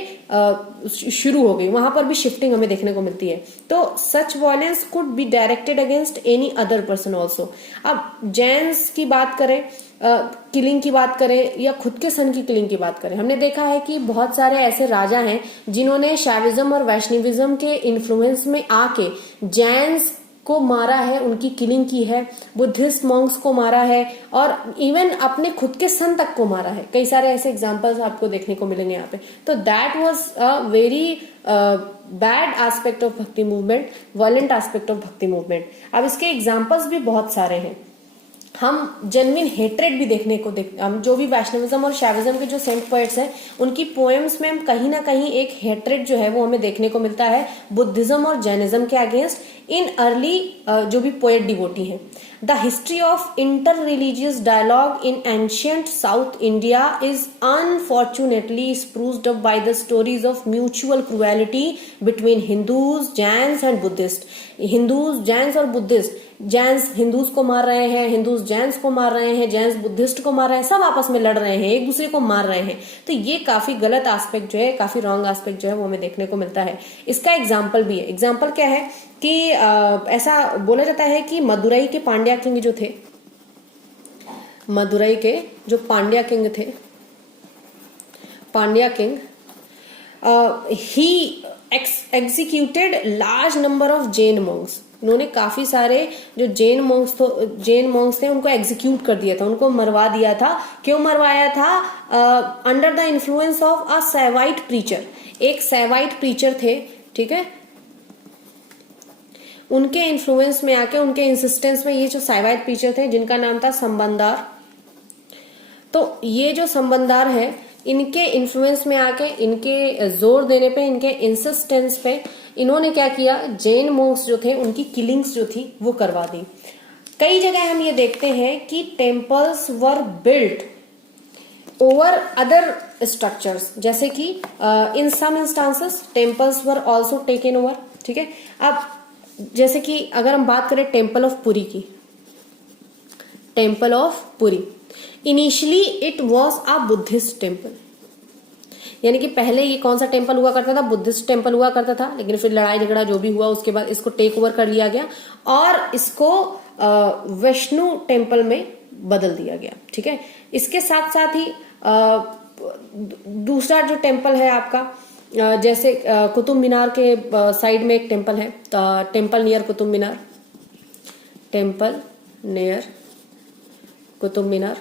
शुरू हो गई, वहां पर भी शिफ्टिंग हमें देखने को मिलती है। तो such violence could be directed against any other person also. अब जैन्स की बात करें, किलिंग की बात करें या खुद के सन की किलिंग की बात करें, हमने देखा है कि बहुत सारे ऐसे राजा हैं जिन्होंने शैविज्म और वैष्णविज्म के इन्फ्लुएंस में आके जैन्स को मारा है, उनकी किलिंग की है, बुद्धिस्ट मॉन्क्स को मारा है और इवन अपने खुद के सन तक को मारा है। कई सारे ऐसे एग्जांपल्स आपको देखने को मिलेंगे यहाँ पे। तो that was a very bad aspect of Bhakti movement, violent aspect of Bhakti movement. अब इसके एग्जांपल्स भी बहुत सारे हैं, हम जेन्युइन हेट्रेड भी देखने को हम जो भी वैष्णविज्म और शैविज्म के जो सेंट पोएट्स हैं उनकी पोएम्स में हम कहीं ना कहीं एक हेट्रेड जो है वो हमें देखने को मिलता है बुद्धिज्म और जैनिज्म के अगेंस्ट इन अर्ली जो भी पोएट डिवोटी हैं। The history of inter religious dialogue in ancient south India is unfortunately spruced up by the stories of mutual cruelty between Hindus, Jains and Buddhist. Hindus, Jains और बुद्धिस्ट, जैन्स हिंदूज को मार रहे हैं, हिंदूज जैन्स को मार रहे हैं, जैन्स बुद्धिस्ट को मार रहे हैं, सब आपस में लड़ रहे हैं, एक दूसरे को मार रहे हैं। तो ये काफी गलत एस्पेक्ट जो है, काफी रॉन्ग एस्पेक्ट जो है वो हमें देखने को मिलता है। इसका एग्जाम्पल भी है। एग्जाम्पल क्या है कि ऐसा बोला जाता है कि मदुरई के पांड्या किंग जो थे, मदुरई के जो पांड्या किंग थे, Pandya king he executed large number of Jain Monks. उन्होंने काफी सारे जो जैन मॉन्क्स थे उनको एग्जीक्यूट कर दिया था, उनको मरवा दिया था। क्यों मरवाया था? Under the influence of a Saivite preacher. एक सैवाइट प्रीचर थे, ठीक है, उनके इन्फ्लुएंस में आके, उनके इंसिस्टेंस में ये जो सैवाइट प्रीचर थे जिनका नाम था संबंदार, तो ये जो संबंदार है इनके इन्फ्लुएंस में आके, इनके जोर देने पे, इनके इंसिस्टेंस पे इन्होंने क्या किया, जैन मॉन्क्स जो थे उनकी किलिंग्स जो थी वो करवा दी। कई जगह हम ये देखते हैं कि temples were built over other structures, जैसे कि in some instances temples were also taken over. ठीक है, अब जैसे कि अगर हम बात करें टेम्पल ऑफ पुरी की, temple of Puri initially it was a Buddhist temple, यानी कि पहले ये कौन सा टेम्पल हुआ करता था, बुद्धिस्ट टेम्पल हुआ करता था, लेकिन फिर लड़ाई झगड़ा जो भी हुआ उसके बाद इसको टेक ओवर कर लिया गया और इसको वैष्णु टेम्पल में बदल दिया गया। ठीक है, इसके साथ साथ ही दूसरा जो टेम्पल है आपका, जैसे कुतुब मीनार के साइड में एक टेम्पल है, temple near Qutub Minar, temple near Qutub Minar.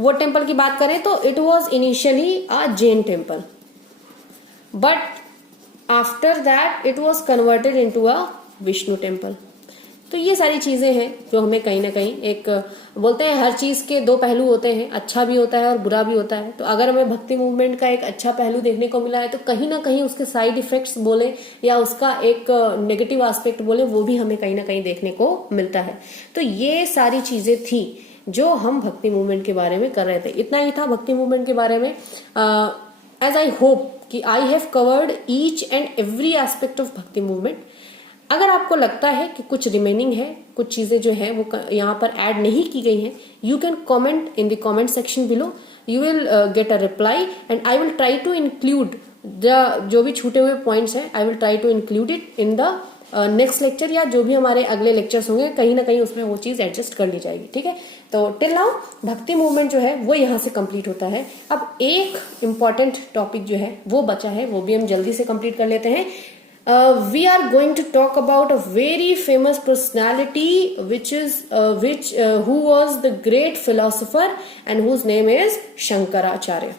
वो टेम्पल की बात करें तो it was initially a Jain temple, but after that it was converted into a Vishnu temple. तो ये सारी चीजें हैं जो हमें कहीं ना कहीं, एक बोलते हैं हर चीज के दो पहलू होते हैं, अच्छा भी होता है और बुरा भी होता है। तो अगर हमें भक्ति मूवमेंट का एक अच्छा पहलू देखने को मिला है तो कहीं ना कहीं उसके साइड इफेक्ट्स बोले या उसका एक नेगेटिव एस्पेक्ट बोले, वो भी हमें कहीं ना कहीं देखने को मिलता है। तो ये सारी चीजें थी जो हम भक्ति मूवमेंट के बारे में कर रहे थे। इतना ही था भक्ति मूवमेंट के बारे में। एज आई होप कि I have covered each and every aspect of Bhakti movement. अगर आपको लगता है कि कुछ रिमेनिंग है, कुछ चीजें जो है वो यहाँ पर ऐड नहीं की गई हैं, you can comment in the comment section below, you will get a reply and I will try to include the जो भी छूटे हुए पॉइंट्स हैं, I will try to include it in the next lecture, या जो भी हमारे अगले लेक्चर्स होंगे कहीं ना कहीं उसमें वो चीज एडजस्ट कर ली जाएगी। ठीक है, तो टिल नाउ भक्ति मूवमेंट जो है वो यहाँ से कंप्लीट होता है। अब एक इम्पॉर्टेंट टॉपिक जो है वो बचा है, वो भी हम जल्दी से कंप्लीट कर लेते हैं। We are going to talk about a very famous personality who was the great philosopher and whose name is Shankaracharya.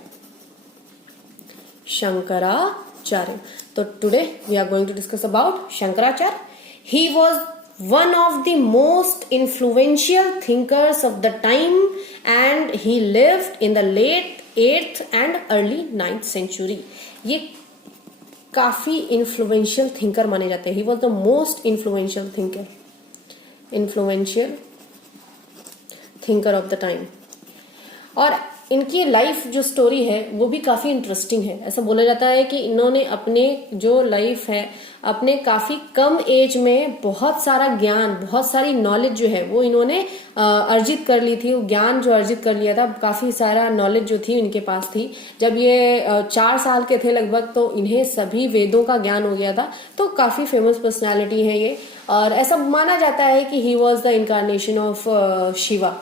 Shankaracharya. So today we are going to discuss about Shankaracharya. He was one of the most influential thinkers of the time and he lived in the late 8th and early 9th century. ये काफी influential thinker माने जाते हैं। He was the most influential thinker of the time. और इनकी life जो story है वो भी काफी इंटरेस्टिंग है। ऐसा बोला जाता है कि इन्होंने अपने जो लाइफ है, अपने काफी कम एज में बहुत सारा ज्ञान, बहुत सारी नॉलेज जो है वो इन्होंने अर्जित कर ली थी। ज्ञान जो अर्जित कर लिया था, काफी सारा नॉलेज जो थी इनके पास थी। जब ये 4 साल के थे लगभग तो इन्हें सभी वेदों का ज्ञान हो गया था। तो काफी फेमस पर्सनालिटी है ये, और ऐसा माना जाता है कि he was the incarnation of Shiva.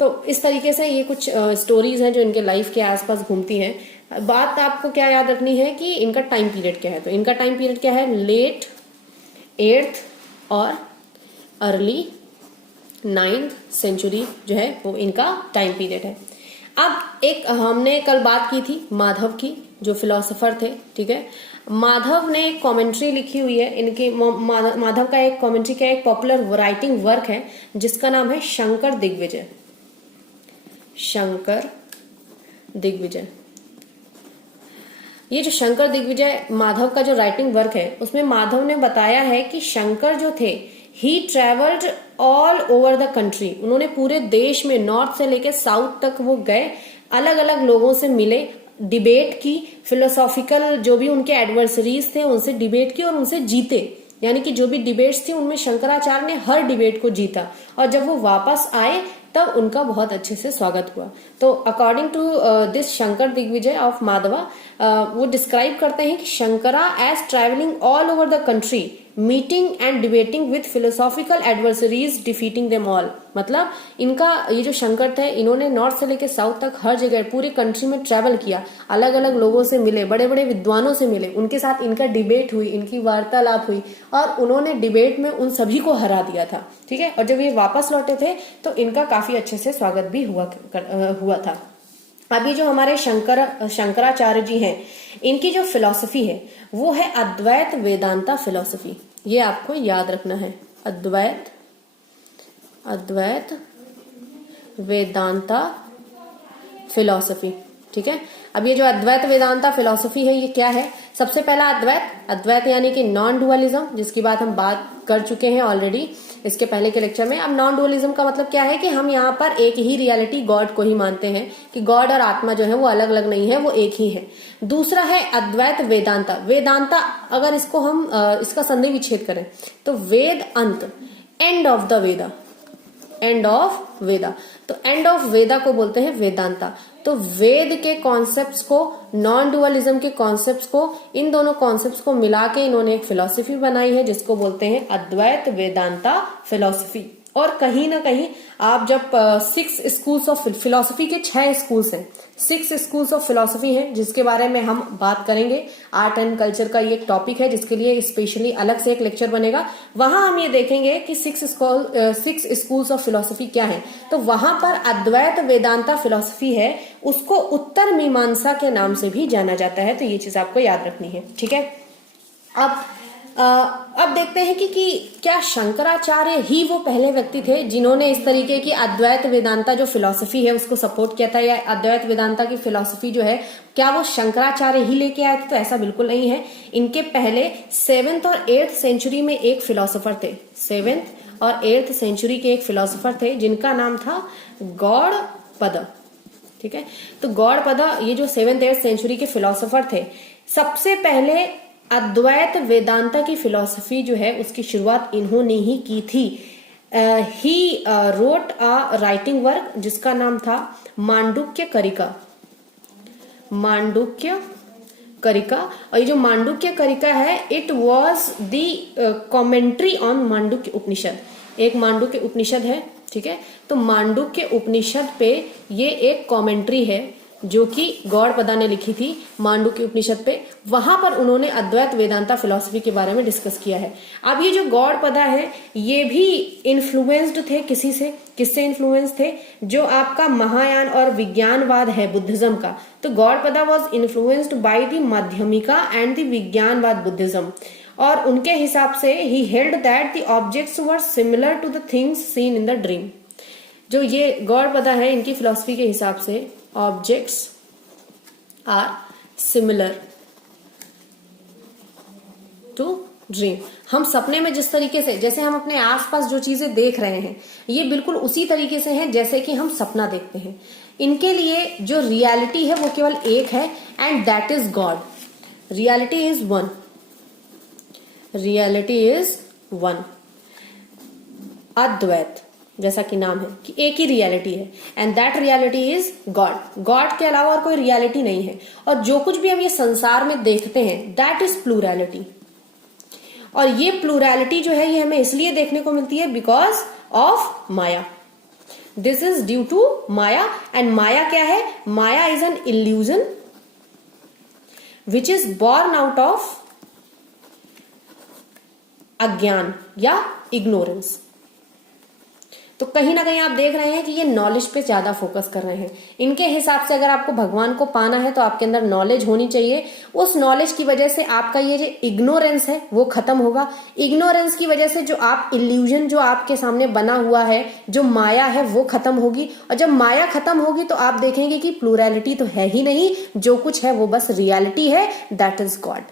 तो इस तरीके से ये कुछ स्टोरीज हैं जो इनके लाइफ के आसपास घूमती हैं। बात आपको क्या याद रखनी है कि इनका टाइम पीरियड क्या है। तो इनका टाइम पीरियड क्या है, लेट 8th और अर्ली 9th सेंचुरी जो है वो इनका टाइम पीरियड है। अब एक हमने कल बात की थी माधव की, जो फिलोसोफर थे। ठीक है, माधव ने एक कमेंट्री लिखी हुई है। इनके माधव का एक कमेंट्री का एक पॉपुलर राइटिंग वर्क है जिसका नाम है शंकर दिग्विजय। शंकर दिग्विजय, ये जो शंकर दिग्विजय माधव का जो राइटिंग वर्क है उसमें माधव ने बताया है कि शंकर जो थे he travelled all over the country. उन्होंने पूरे देश में नॉर्थ से लेकर साउथ तक वो गए, अलग अलग लोगों से मिले, डिबेट की, फिलोसॉफिकल जो भी उनके एडवर्सरीज थे उनसे डिबेट की और उनसे जीते। यानी कि जो भी डिबेट्स थी उनमें शंकराचार्य ने हर डिबेट को जीता, और जब वो वापस आए तब उनका बहुत अच्छे से स्वागत हुआ। तो according to this Shankara Digvijaya of Madhava, वो डिस्क्राइब करते हैं कि Shankara as travelling all over the country, meeting and debating with philosophical adversaries, defeating them all. मतलब इनका ये जो शंकर थे, इन्होंने नॉर्थ से लेकर साउथ तक हर जगह पूरी कंट्री में ट्रैवल किया, अलग अलग लोगों से मिले, बड़े बड़े विद्वानों से मिले, उनके साथ इनका डिबेट हुई, इनकी वार्तालाप हुई और उन्होंने डिबेट में उन सभी को हरा दिया था। ठीक है, और जब ये वापस लौटे थे तो इनका काफी अच्छे से स्वागत भी हुआ था। अभी जो हमारे शंकराचार्य जी हैं, इनकी जो फिलॉसफी है वो है अद्वैत वेदांता फिलॉसफी। ये आपको याद रखना है, अद्वैत वेदांता फिलॉसफी। ठीक है, अब ये जो अद्वैत वेदांता फिलॉसफी है ये क्या है। सबसे पहला अद्वैत यानी कि नॉन डुअलिज्म, जिसकी बात हम बात कर चुके हैं ऑलरेडी इसके पहले के लेक्चर में। अब नॉन डुअलिज्म का मतलब क्या है कि हम यहाँ पर एक ही रियलिटी गॉड को ही मानते हैं, कि गॉड और आत्मा जो है वो अलग अलग नहीं है, वो एक ही है। दूसरा है अद्वैत वेदांता अगर इसको हम इसका संधि विच्छेद करें तो वेद अंत, एंड ऑफ वेदा। तो एंड ऑफ वेदा को बोलते हैं वेदांता। तो वेद के कॉन्सेप्ट्स को, नॉन डुअलिज्म के कॉन्सेप्ट्स को, इन दोनों कॉन्सेप्ट्स को मिला के इन्होंने एक फिलॉसफी बनाई है जिसको बोलते हैं अद्वैत वेदांता फिलॉसफी। और कहीं ना कहीं आप जब 6 स्कूल्स ऑफ फिलोसफी के 6 स्कूल्स हैं, 6 स्कूल्स ऑफ फिलोसफी हैं जिसके बारे में हम बात करेंगे। आर्ट एंड कल्चर का ये एक टॉपिक है जिसके लिए स्पेशली अलग से एक लेक्चर बनेगा। वहां हम ये देखेंगे कि 6 स्कूल्स ऑफ फिलोसफी क्या है। तो वहां पर अद्वैत वेदांता फिलोसफी है, उसको उत्तर मीमांसा के नाम से भी जाना जाता है। तो ये चीज आपको याद रखनी है, ठीक है। अब देखते हैं कि क्या शंकराचार्य ही वो पहले व्यक्ति थे जिन्होंने इस तरीके की अद्वैत वेदांता जो फिलॉसफी है उसको सपोर्ट किया था, या अद्वैत वेदांता की फिलॉसफी जो है क्या वो शंकराचार्य ही लेके आए थे? तो ऐसा बिल्कुल नहीं है। इनके पहले 7th और 8th सेंचुरी में एक फिलोसोफर थे, 7th और 8th सेंचुरी के एक फिलोसोफर थे जिनका नाम था गौड़पद, ठीक है। तो गौड़पद ये जो 7th 8th सेंचुरी के फिलोसोफर थे, सबसे पहले अद्वैत वेदांता की फिलॉसफी जो है उसकी शुरुआत इन्होंने ही की थी। He wrote a writing work जिसका नाम था मांडुक्य करिका, मांडुक्य करिका। और ये जो मांडुक्य करिका है, it was the commentary on Mandukya Upanishad. एक मांडुक्य उपनिषद है, ठीक है। तो मांडुक्य उपनिषद पे ये एक कमेंट्री है जो कि गौड़पदा ने लिखी थी मांडुक्य उपनिषद पे। वहां पर उन्होंने अद्वैत वेदांता फिलॉसफी के बारे में डिस्कस किया है। अब ये जो गौड़पदा है ये भी इन्फ्लुएंस्ड थे किसी से, किससे इन्फ्लुएंस थे? जो आपका महायान और विज्ञानवाद है बुद्धिज्म का, तो Gaudapada was influenced by the Madhyamika and the Vijnanavada Buddhism. और उनके हिसाब से he held that the objects were similar to the things seen in the dream. जो ये गौड़पदा है, इनकी फिलॉसफी के हिसाब से objects are similar to dream। हम सपने में जिस तरीके से, जैसे हम अपने आसपास जो चीजें देख रहे हैं, ये बिल्कुल उसी तरीके से हैं जैसे कि हम सपना देखते हैं। इनके लिए जो रियलिटी है वो केवल एक है, and that is god. Reality is one, reality is one. Advaita जैसा कि नाम है कि एक ही रियलिटी है, and that reality is god. God के अलावा और कोई रियलिटी नहीं है। और जो कुछ भी हम ये संसार में देखते हैं दैट इज प्लूरैलिटी। और ये प्लूरैलिटी जो है ये हमें इसलिए देखने को मिलती है because of maya. This is due to maya. And maya क्या है? Maya is an illusion which is born out of agyan या इग्नोरेंस। तो कहीं ना कहीं आप देख रहे हैं कि ये नॉलेज पे ज्यादा फोकस कर रहे हैं। इनके हिसाब से अगर आपको भगवान को पाना है तो आपके अंदर नॉलेज होनी चाहिए। उस नॉलेज की वजह से आपका ये जो इग्नोरेंस है वो खत्म होगा। इग्नोरेंस की वजह से जो आप इल्यूजन जो आपके सामने बना हुआ है, जो माया है, वो खत्म होगी। और जब माया खत्म होगी तो आप देखेंगे कि प्लूरैलिटी तो है ही नहीं, जो कुछ है वो बस रियलिटी है, that is god,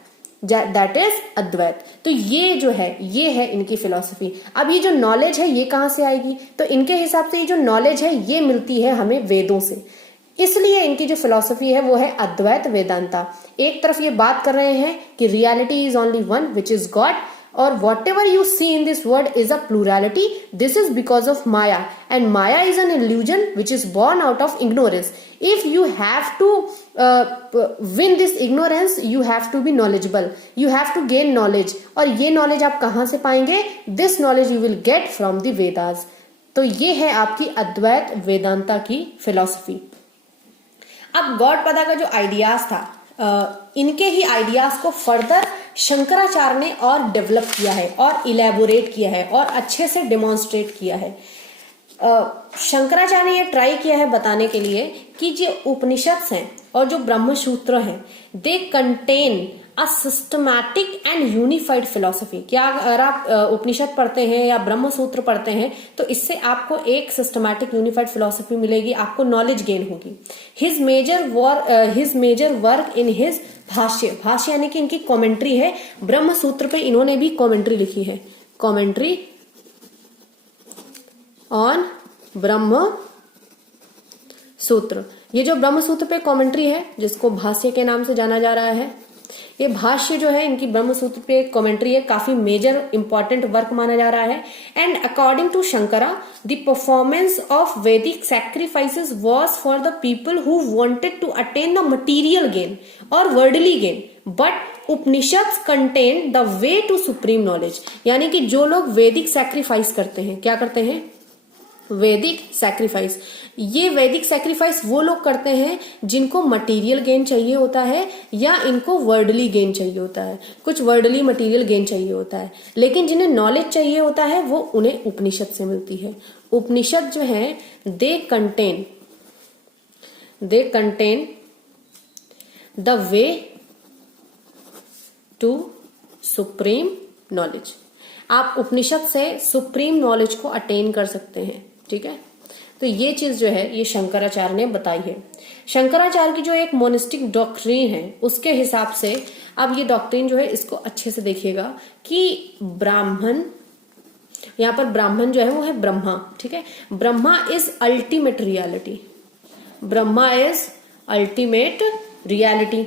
that is Advaita. तो ये जो है ये है इनकी फिलॉसफी। अब ये जो नॉलेज है ये कहां से आएगी? तो इनके हिसाब से ये जो नॉलेज है ये मिलती है हमें वेदों से। इसलिए इनकी जो फिलॉसफी है वो है अद्वैत वेदांता। एक तरफ ये बात कर रहे हैं कि reality is only one which is God, or whatever you see in this world is a plurality. This is because of Maya, and Maya is an illusion which is born out of ignorance. If you have to win this ignorance, you have to be knowledgeable, you have to gain knowledge. और ये knowledge आप कहाँ से पाएंगे? This knowledge you will get from the Vedas. तो ये है आपकी अद्वैत वेदांता की फिलॉसफी। अब गौड़पदा का जो आइडियाज था, इनके ही आइडियाज को फर्दर शंकराचार्य ने और डेवलप किया है और इलेबोरेट किया है और अच्छे से डेमोन्स्ट्रेट किया है। शंकराचार्य ने ये ट्राई किया है बताने के लिए कि जो उपनिषद हैं और जो ब्रह्मसूत्र हैं, they contain a systematic and unified philosophy. क्या अगर आप उपनिषद पढ़ते हैं या ब्रह्मसूत्र पढ़ते हैं तो इससे आपको एक सिस्टमैटिक यूनिफाइड फिलोसफी मिलेगी, आपको नॉलेज गेन होगी। His major work in his Bhashya, भाष्य यानी कि इनकी कमेंट्री है। ब्रह्मसूत्र पे इन्होंने भी कमेंट्री लिखी है, कमेंट्री ऑन ब्रह्म सूत्र। ये जो ब्रह्म सूत्र पे कमेंट्री है जिसको भाष्य के नाम से जाना जा रहा है, ये भाष्य जो है इनकी ब्रह्म सूत्र पे कमेंट्री है, काफी मेजर इंपॉर्टेंट वर्क माना जा रहा है। And according to Shankara the performance of Vedic sacrifices was for the people who wanted to attain the material gain और worldly gain, but Upanishad contain the way to supreme knowledge. यानी कि जो लोग वैदिक सैक्रिफाइस करते हैं, क्या करते हैं? वैदिक सैक्रिफाइस, ये वैदिक सैक्रिफाइस वो लोग करते हैं जिनको मटेरियल गेन चाहिए होता है या इनको वर्डली गेन चाहिए होता है, कुछ वर्डली मटेरियल गेन चाहिए होता है, लेकिन जिन्हें नॉलेज चाहिए होता है वो उन्हें उपनिषद से मिलती है। उपनिषद जो है they contain the way to supreme knowledge. आप उपनिषद से सुप्रीम नॉलेज को अटेन कर सकते हैं, ठीक है। तो ये चीज जो है ये शंकराचार्य ने बताई है। शंकराचार्य की जो एक मोनिस्टिक डॉक्ट्रिन है उसके हिसाब से, अब ये डॉक्ट्रिन जो है इसको अच्छे से देखिएगा कि ब्राह्मण, यहाँ पर ब्राह्मण जो है वो है ब्रह्मा, ठीक है। Brahma is ultimate reality, Brahma is ultimate reality,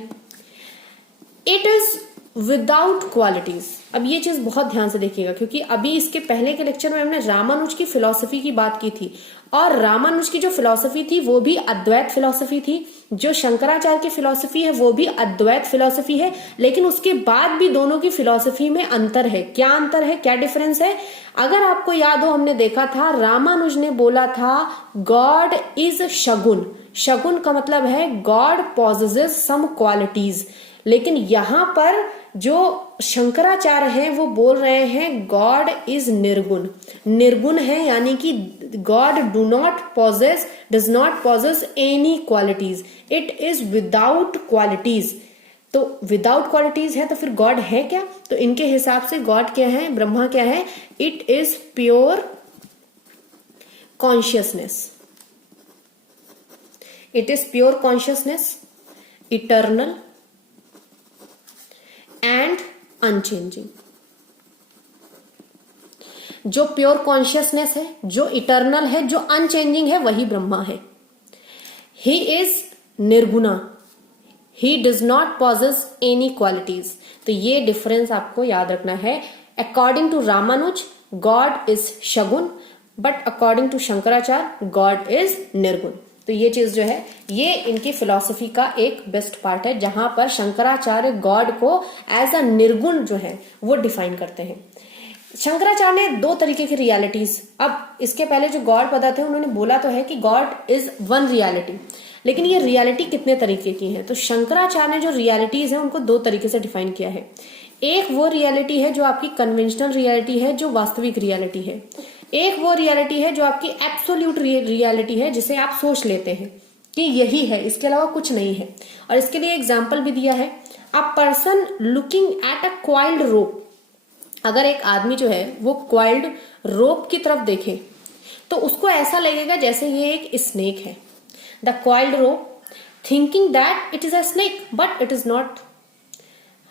it is without qualities. अब ये चीज बहुत ध्यान से देखिएगा क्योंकि अभी इसके पहले के लेक्चर में हमने रामानुज की फिलॉसफी की बात की थी और रामानुज की जो फिलॉसफी थी वो भी अद्वैत फिलॉसफी थी, जो शंकराचार्य की फिलॉसफी है वो भी अद्वैत फिलॉसफी है, लेकिन उसके बाद भी दोनों की फिलॉसफी में अंतर है। क्या अंतर है, क्या डिफरेंस है? अगर आपको याद हो हमने देखा था रामानुज ने बोला था गॉड इज शगुन, शगुन का मतलब है गॉड पॉजेसेस सम क्वालिटीज, लेकिन यहां पर जो शंकराचार्य हैं वो बोल रहे हैं गॉड इज निर्गुण, निर्गुण है, यानी कि god does not possess any qualities, it is without qualities. तो विदाउट क्वालिटीज है तो फिर गॉड है क्या? तो इनके हिसाब से गॉड क्या है, ब्रह्मा क्या है? It is pure consciousness, it is pure consciousness, eternal and unchanging. जो प्योर कॉन्शियसनेस है, जो इटर्नल है, जो अनचेंजिंग है, वही ब्रह्मा है। He is nirguna, he does not possess any qualities. तो ये डिफरेंस आपको याद रखना है। According to Ramanuja god is saguna, but according to Shankaracharya god is nirguna. तो ये चीज जो है ये इनकी फिलॉसफी का एक बेस्ट पार्ट है, जहां पर शंकराचार्य गॉड को एज अ निर्गुण जो है वो डिफाइन करते हैं। शंकराचार्य ने दो तरीके की रियलिटीज, अब इसके पहले जो गॉड पता थे उन्होंने बोला तो है कि गॉड इज वन रियलिटी, लेकिन ये रियलिटी कितने तरीके की है? तो शंकराचार्य ने जो रियलिटीज है उनको दो तरीके से डिफाइन किया है। एक वो रियलिटी है जो आपकी कन्वेंशनल रियलिटी है, जो वास्तविक रियलिटी है। एक वो रियलिटी है जो आपकी एब्सोल्यूट रियलिटी है, जिसे आप सोच लेते हैं कि यही है, इसके अलावा कुछ नहीं है। और इसके लिए एग्जाम्पल भी दिया है, a person looking at a coiled rope, अगर एक आदमी जो है वो क्वाइल्ड रोप की तरफ देखे तो उसको ऐसा लगेगा जैसे ये एक स्नेक है। The coiled rope thinking that it is a snake but it is not.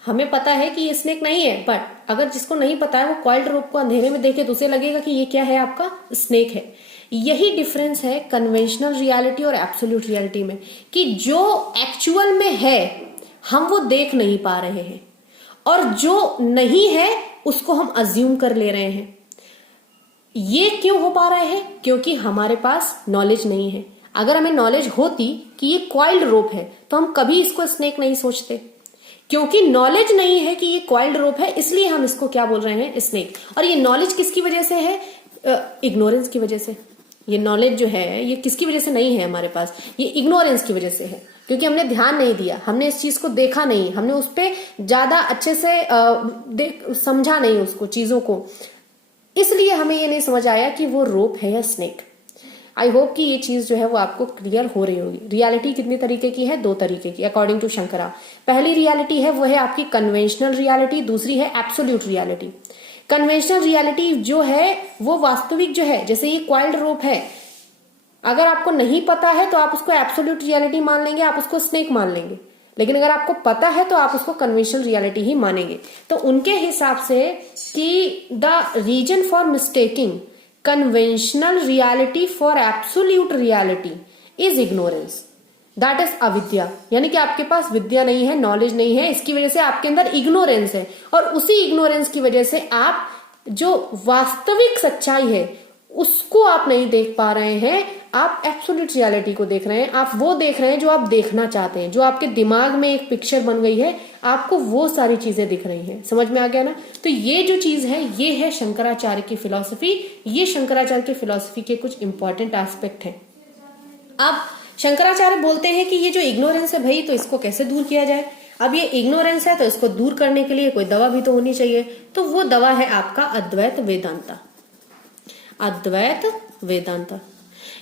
हमें पता है कि ये स्नेक नहीं है, बट अगर जिसको नहीं पता है वो क्वाइल्ड रोप को अंधेरे में देखे तो उसे लगेगा कि ये क्या है, आपका स्नेक है। यही डिफरेंस है कन्वेंशनल रियलिटी और एब्सोल्यूट रियलिटी में, कि जो एक्चुअल में है हम वो देख नहीं पा रहे हैं और जो नहीं है उसको हम अज्यूम कर ले रहे हैं। ये क्यों हो पा रहा है? क्योंकि हमारे पास नॉलेज नहीं है। अगर हमें नॉलेज होती कि ये क्वाइल्ड रोप है तो हम कभी इसको स्नेक नहीं सोचते। क्योंकि नॉलेज नहीं है कि ये क्वाइल्ड रोप है, इसलिए हम इसको क्या बोल रहे हैं, स्नेक। और ये नॉलेज किसकी वजह से है? इग्नोरेंस की वजह से। ये नॉलेज जो है ये किसकी वजह से नहीं है हमारे पास? ये इग्नोरेंस की वजह से है, क्योंकि हमने ध्यान नहीं दिया, हमने इस चीज को देखा नहीं, हमने उस पर ज्यादा अच्छे से समझा नहीं उसको, चीजों को, इसलिए हमें ये नहीं समझ आया कि वो रोप है या स्नेक। आई होप कि ये चीज जो है वो आपको क्लियर हो रही होगी। रियलिटी कितने तरीके की है? दो तरीके की, अकॉर्डिंग टू शंकरा। पहली रियलिटी है वो है आपकी कन्वेंशनल रियलिटी, दूसरी है एब्सोल्यूट रियलिटी। कन्वेंशनल रियलिटी जो है वो वास्तविक जो है, जैसे ये क्वाइल्ड रोप है, अगर आपको नहीं पता है तो आप उसको एब्सोल्यूट रियलिटी मान लेंगे, आप उसको स्नेक मान लेंगे। लेकिन अगर आपको पता है तो आप उसको कन्वेंशनल रियलिटी ही मानेंगे। तो उनके हिसाब से कि the reason for mistaking conventional reality for absolute reality is ignorance, that is avidya. यानी कि आपके पास विद्या नहीं है, नॉलेज नहीं है, इसकी वजह से आपके अंदर इग्नोरेंस है, और उसी इग्नोरेंस की वजह से आप जो वास्तविक सच्चाई है उसको आप नहीं देख पा रहे हैं, आप एब्सोल्यूट रियलिटी को देख रहे हैं। आप वो देख रहे हैं जो आप देखना चाहते हैं, जो आपके दिमाग में एक पिक्चर बन गई है, आपको वो सारी चीजें दिख रही हैं। समझ में आ गया ना? तो ये जो चीज है, ये है शंकराचार्य की फिलॉसफी। ये शंकराचार्य की फिलॉसफी के कुछ इंपॉर्टेंट एस्पेक्ट हैं। अब शंकराचार्य बोलते हैं कि ये जो इग्नोरेंस है भाई, तो इसको कैसे दूर किया जाए। अब ये इग्नोरेंस है, तो इसको दूर करने के लिए कोई दवा भी तो होनी चाहिए। तो वो दवा है आपका अद्वैत वेदांता। अद्वैत वेदांता,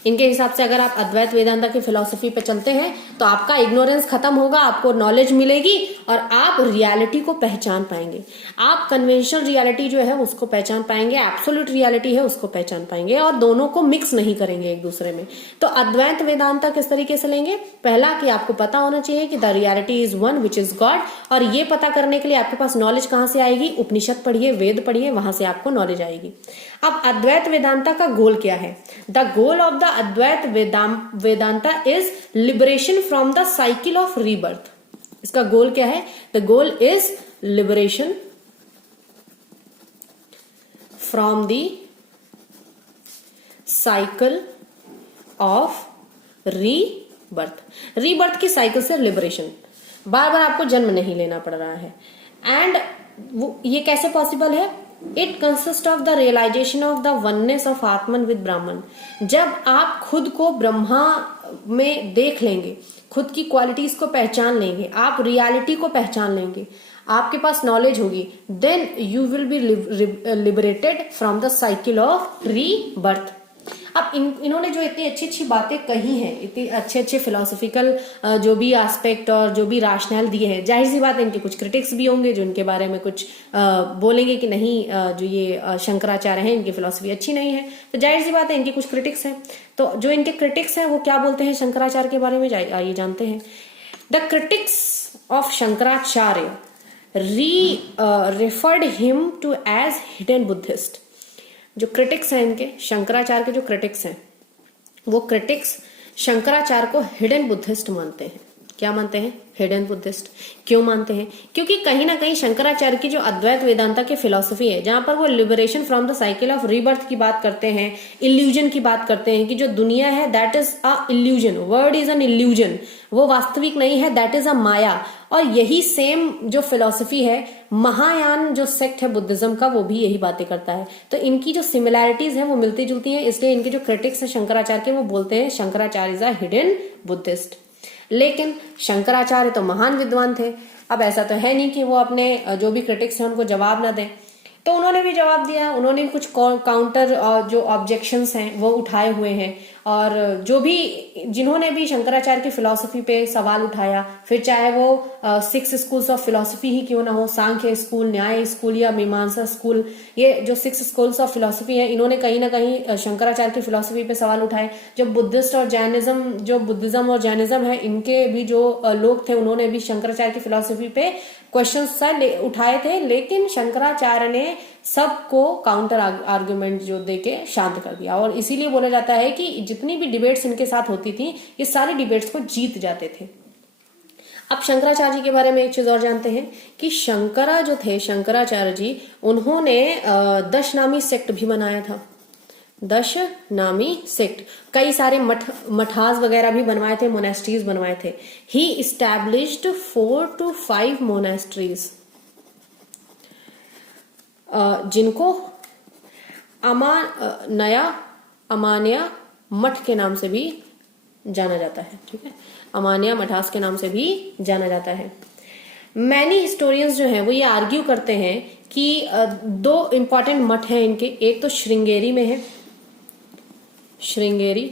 इनके हिसाब से अगर आप अद्वैत वेदांता की फिलॉसफी पे चलते हैं तो आपका इग्नोरेंस खत्म होगा, आपको नॉलेज मिलेगी और आप रियलिटी को पहचान पाएंगे। आप कन्वेंशनल रियलिटी जो है उसको पहचान पाएंगे, एब्सोल्यूट रियलिटी है उसको पहचान पाएंगे, और दोनों को मिक्स नहीं करेंगे एक दूसरे में। तो अद्वैत वेदांता किस तरीके से लेंगे? पहला कि आपको पता होना चाहिए कि the reality is one which is God, और ये पता करने के लिए आपके पास नॉलेज कहां से आएगी? उपनिषद पढ़िए, वेद पढ़िए, वहां से आपको नॉलेज आएगी। अब अद्वैत वेदांता का गोल क्या है? The goal of the Advaita Vedanta is liberation from the cycle of rebirth. इसका गोल क्या है? The goal is liberation from the cycle of rebirth. Rebirth की साइकिल से लिबरेशन, बार बार आपको जन्म नहीं लेना पड़ रहा है। एंड ये कैसे पॉसिबल है? It consist of the realisation of the oneness of Atman with Brahman. जब आप खुद को ब्रह्मा में देख लेंगे, खुद की क्वालिटीज को पहचान लेंगे, आप रियलिटी को पहचान लेंगे, आपके पास नॉलेज होगी, then you will be liberated from the cycle of rebirth. अब इन्होंने जो इतनी अच्छी अच्छी बातें कही हैं, इतनी अच्छे अच्छे फिलोसफिकल जो भी एस्पेक्ट और जो भी राशनल दिए हैं, जाहिर सी बात है इनके कुछ क्रिटिक्स भी होंगे जो इनके बारे में कुछ बोलेंगे कि नहीं, जो ये शंकराचार्य हैं इनकी फिलोसफी अच्छी नहीं है। तो जाहिर सी बात है इनके कुछ क्रिटिक्स हैं। तो जो इनके क्रिटिक्स हैं वो क्या बोलते हैं शंकराचार्य के बारे में, आइए जानते हैं। The critics of Shankaracharya referred him to as hidden Buddhist. जो क्रिटिक्स हैं इनके, शंकराचार्य के जो क्रिटिक्स हैं, वो क्रिटिक्स शंकराचार्य को हिडन बुद्धिस्ट मानते हैं। क्या मानते हैं? Hidden Buddhist. क्यों मानते हैं? क्योंकि कहीं ना कहीं शंकराचार्य की जो अद्वैत वेदांता की फिलॉसफी है, जहां पर वो liberation from the cycle of rebirth की बात करते हैं, इल्यूजन की बात करते हैं कि जो दुनिया है that is a illusion, word is an illusion, वो वास्तविक नहीं है, दैट इज अ माया। और यही सेम जो फिलॉसफी है, महायान जो सेक्ट है बुद्धिज्म का, वो भी यही बातें करता है। तो इनकी जो सिमिलैरिटीज है वो मिलती जुलती है, इसलिए इनके जो क्रिटिक्स है शंकराचार्य के, वो बोलते हैं Shankaracharya is a hidden Buddhist. लेकिन शंकराचार्य तो महान विद्वान थे। अब ऐसा तो है नहीं कि वो अपने जो भी क्रिटिक्स हैं उनको जवाब ना दें, तो उन्होंने भी जवाब दिया। उन्होंने कुछ काउंटर जो ऑब्जेक्शंस हैं वो उठाए हुए हैं, और जो भी जिन्होंने भी शंकराचार्य की फिलॉसफी पे सवाल उठाया, फिर चाहे वो 6 स्कूल्स ऑफ फिलॉसफी ही क्यों ना हो, सांख्य स्कूल, न्याय स्कूल या मीमांसा स्कूल, ये जो 6 स्कूल्स ऑफ फिलॉसफी है, इन्होंने कहीं ना कहीं शंकराचार्य की फिलॉसफी पे सवाल उठाए। जो बुद्धिस्ट और जैनिज्म, जो बुद्धिज्म और जैनिज्म है, इनके भी जो लोग थे, उन्होंने भी शंकराचार्य की फिलॉसफी पे क्वेश्चंस उठाए थे, लेकिन शंकराचार्य ने सबको काउंटर आर्ग्यूमेंट जो देके शांत कर दिया। और इसीलिए बोला जाता है कि जितनी भी डिबेट्स इनके साथ होती थी, ये सारी डिबेट्स को जीत जाते थे। अब शंकराचार्य जी के बारे में एक चीज और जानते हैं कि शंकरा जो थे, शंकराचार्य जी, उन्होंने 10 नामी सेक्ट भी बनाया था। 10 नामी सेक्ट, कई सारे मठास वगैरह भी बनवाए थे, मोनेस्ट्रीज बनवाए थे। ही इस्टेब्लिश्ड 4 to 5 मोनेस्ट्रीज, जिनको अमान्या मठ के नाम से भी जाना जाता है। ठीक है, अमान्या मठास के नाम से भी जाना जाता है। मैनी हिस्टोरियंस जो हैं वो ये आर्ग्यू करते हैं कि 2 इंपॉर्टेंट मठ हैं इनके, एक तो श्रृंगेरी में है, श्रृंगेरी,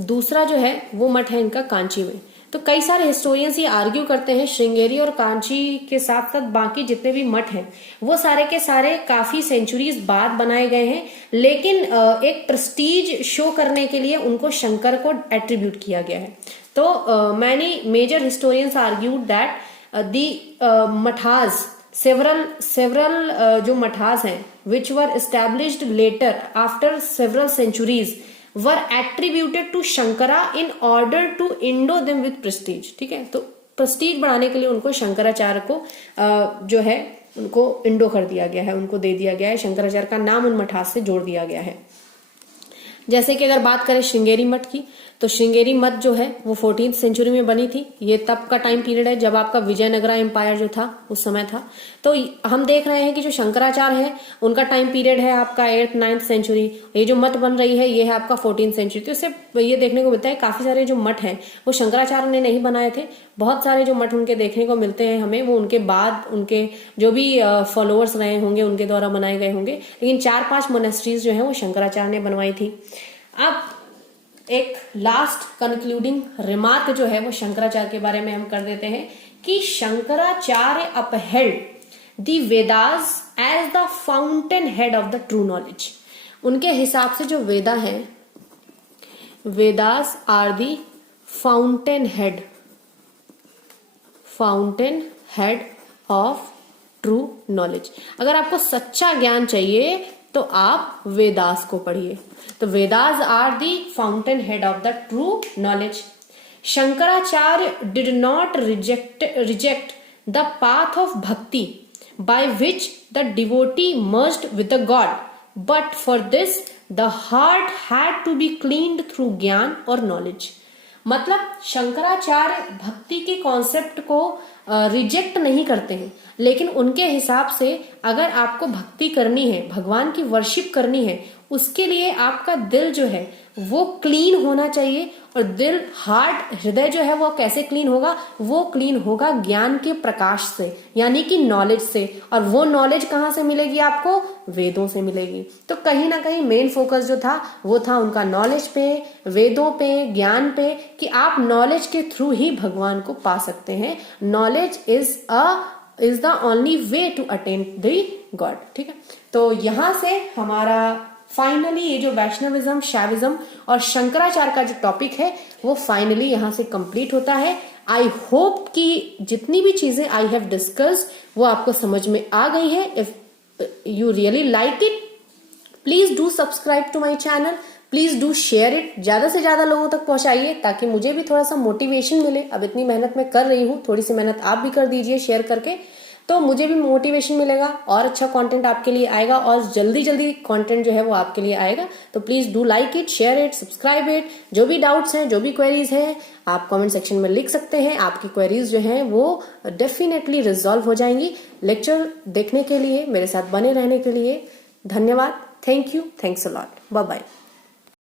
दूसरा जो है वो मठ है इनका कांची में। तो कई सारे हिस्टोरियंस ये आर्ग्यू करते हैं श्रृंगेरी और कांची के साथ साथ बाकी जितने भी मठ हैं वो सारे के सारे काफी सेंचुरीज बाद बनाए गए हैं, लेकिन एक प्रेस्टीज शो करने के लिए उनको शंकर को एट्रीब्यूट किया गया है। तो many major historians argued that the mathas, several जो मठास हैं which were established later after several centuries were attributed to Shankara in order to indo them with prestige। ठीक है, तो प्रेस्टीज बढ़ाने के लिए उनको शंकराचार्य को जो है उनको इंडो कर दिया गया है, उनको दे दिया गया है, शंकराचार्य का नाम उन मठास से जोड़ दिया गया है। जैसे कि अगर बात करें श्रृंगेरी मठ की, तो श्रृंगेरी मठ जो है वो 14th सेंचुरी में बनी थी। ये तब का टाइम पीरियड है जब आपका विजयनगरा एम्पायर जो था उस समय था। तो हम देख रहे हैं कि जो शंकराचार्य है उनका टाइम पीरियड है आपका 8th 9th सेंचुरी। ये जो मठ बन रही है ये है आपका 14th सेंचुरी। तो इससे ये देखने को मिलता है काफी सारे जो मठ हैं वो शंकराचार्य ने नहीं बनाए थे। बहुत सारे जो मठ उनके देखने को मिलते हैं हमें वो उनके बाद उनके जो भी फॉलोअर्स रहे होंगे उनके द्वारा बनाए गए होंगे, लेकिन 4-5 मोनेस्ट्रीज जो है वो शंकराचार्य ने बनवाई थी। अब एक लास्ट कंक्लूडिंग रिमार्क जो है वो शंकराचार्य के बारे में हम कर देते हैं कि Shankaracharya upheld the Vedas as the fountain head of the true knowledge. उनके हिसाब से जो वेदा है, Vedas are the fountain head of true knowledge. अगर आपको सच्चा ज्ञान चाहिए तो आप वेदास को पढ़िए। तो Vedas are the fountain head of the true knowledge. Shankaracharya did not reject the path of bhakti by which the devotee merged with the god, but for this the heart had to be cleansed through gyan और knowledge. मतलब शंकराचार्य भक्ति के concept को reject नहीं करते हैं, लेकिन उनके हिसाब से अगर आपको भक्ति करनी है, भगवान की वर्शिप करनी है, उसके लिए आपका दिल जो है वो क्लीन होना चाहिए। और दिल, हार्ट, हृदय जो है वो कैसे क्लीन होगा? वो क्लीन होगा ज्ञान के प्रकाश से, यानी कि नॉलेज से। और वो नॉलेज कहाँ से मिलेगी आपको? वेदों से मिलेगी। तो कहीं ना कहीं मेन फोकस जो था वो था उनका नॉलेज पे, वेदों पे, ज्ञान पे, कि आप नॉलेज के थ्रू ही भगवान को पा सकते हैं। Knowledge is the only way to attain the god. ठीक है, तो यहां से हमारा फाइनली ये जो वैष्णविज्म, शैविज्म और शंकराचार्य का जो टॉपिक है वो फाइनली यहां से कंप्लीट होता है। आई होप कि जितनी भी चीजें आई हैव डिस्कस्ड वो आपको समझ में आ गई है। If you really like it, please do subscribe to my channel, please do share it, ज्यादा से ज्यादा लोगों तक पहुंचाइए ताकि मुझे भी थोड़ा सा मोटिवेशन मिले। अब इतनी मेहनत मैं कर रही हूँ, थोड़ी सी मेहनत आप भी कर दीजिए शेयर करके, तो मुझे भी मोटिवेशन मिलेगा और अच्छा कंटेंट आपके लिए आएगा और जल्दी जल्दी कंटेंट जो है वो आपके लिए आएगा। तो please do like it, share it, subscribe it. जो भी डाउट्स हैं, जो भी क्वेरीज हैं, आप कमेंट सेक्शन में लिख सकते हैं। आपकी क्वेरीज जो हैं वो डेफिनेटली रिजॉल्व हो जाएंगी। लेक्चर देखने के लिए, मेरे साथ बने रहने के लिए धन्यवाद। Thank you, thanks a lot, bye bye.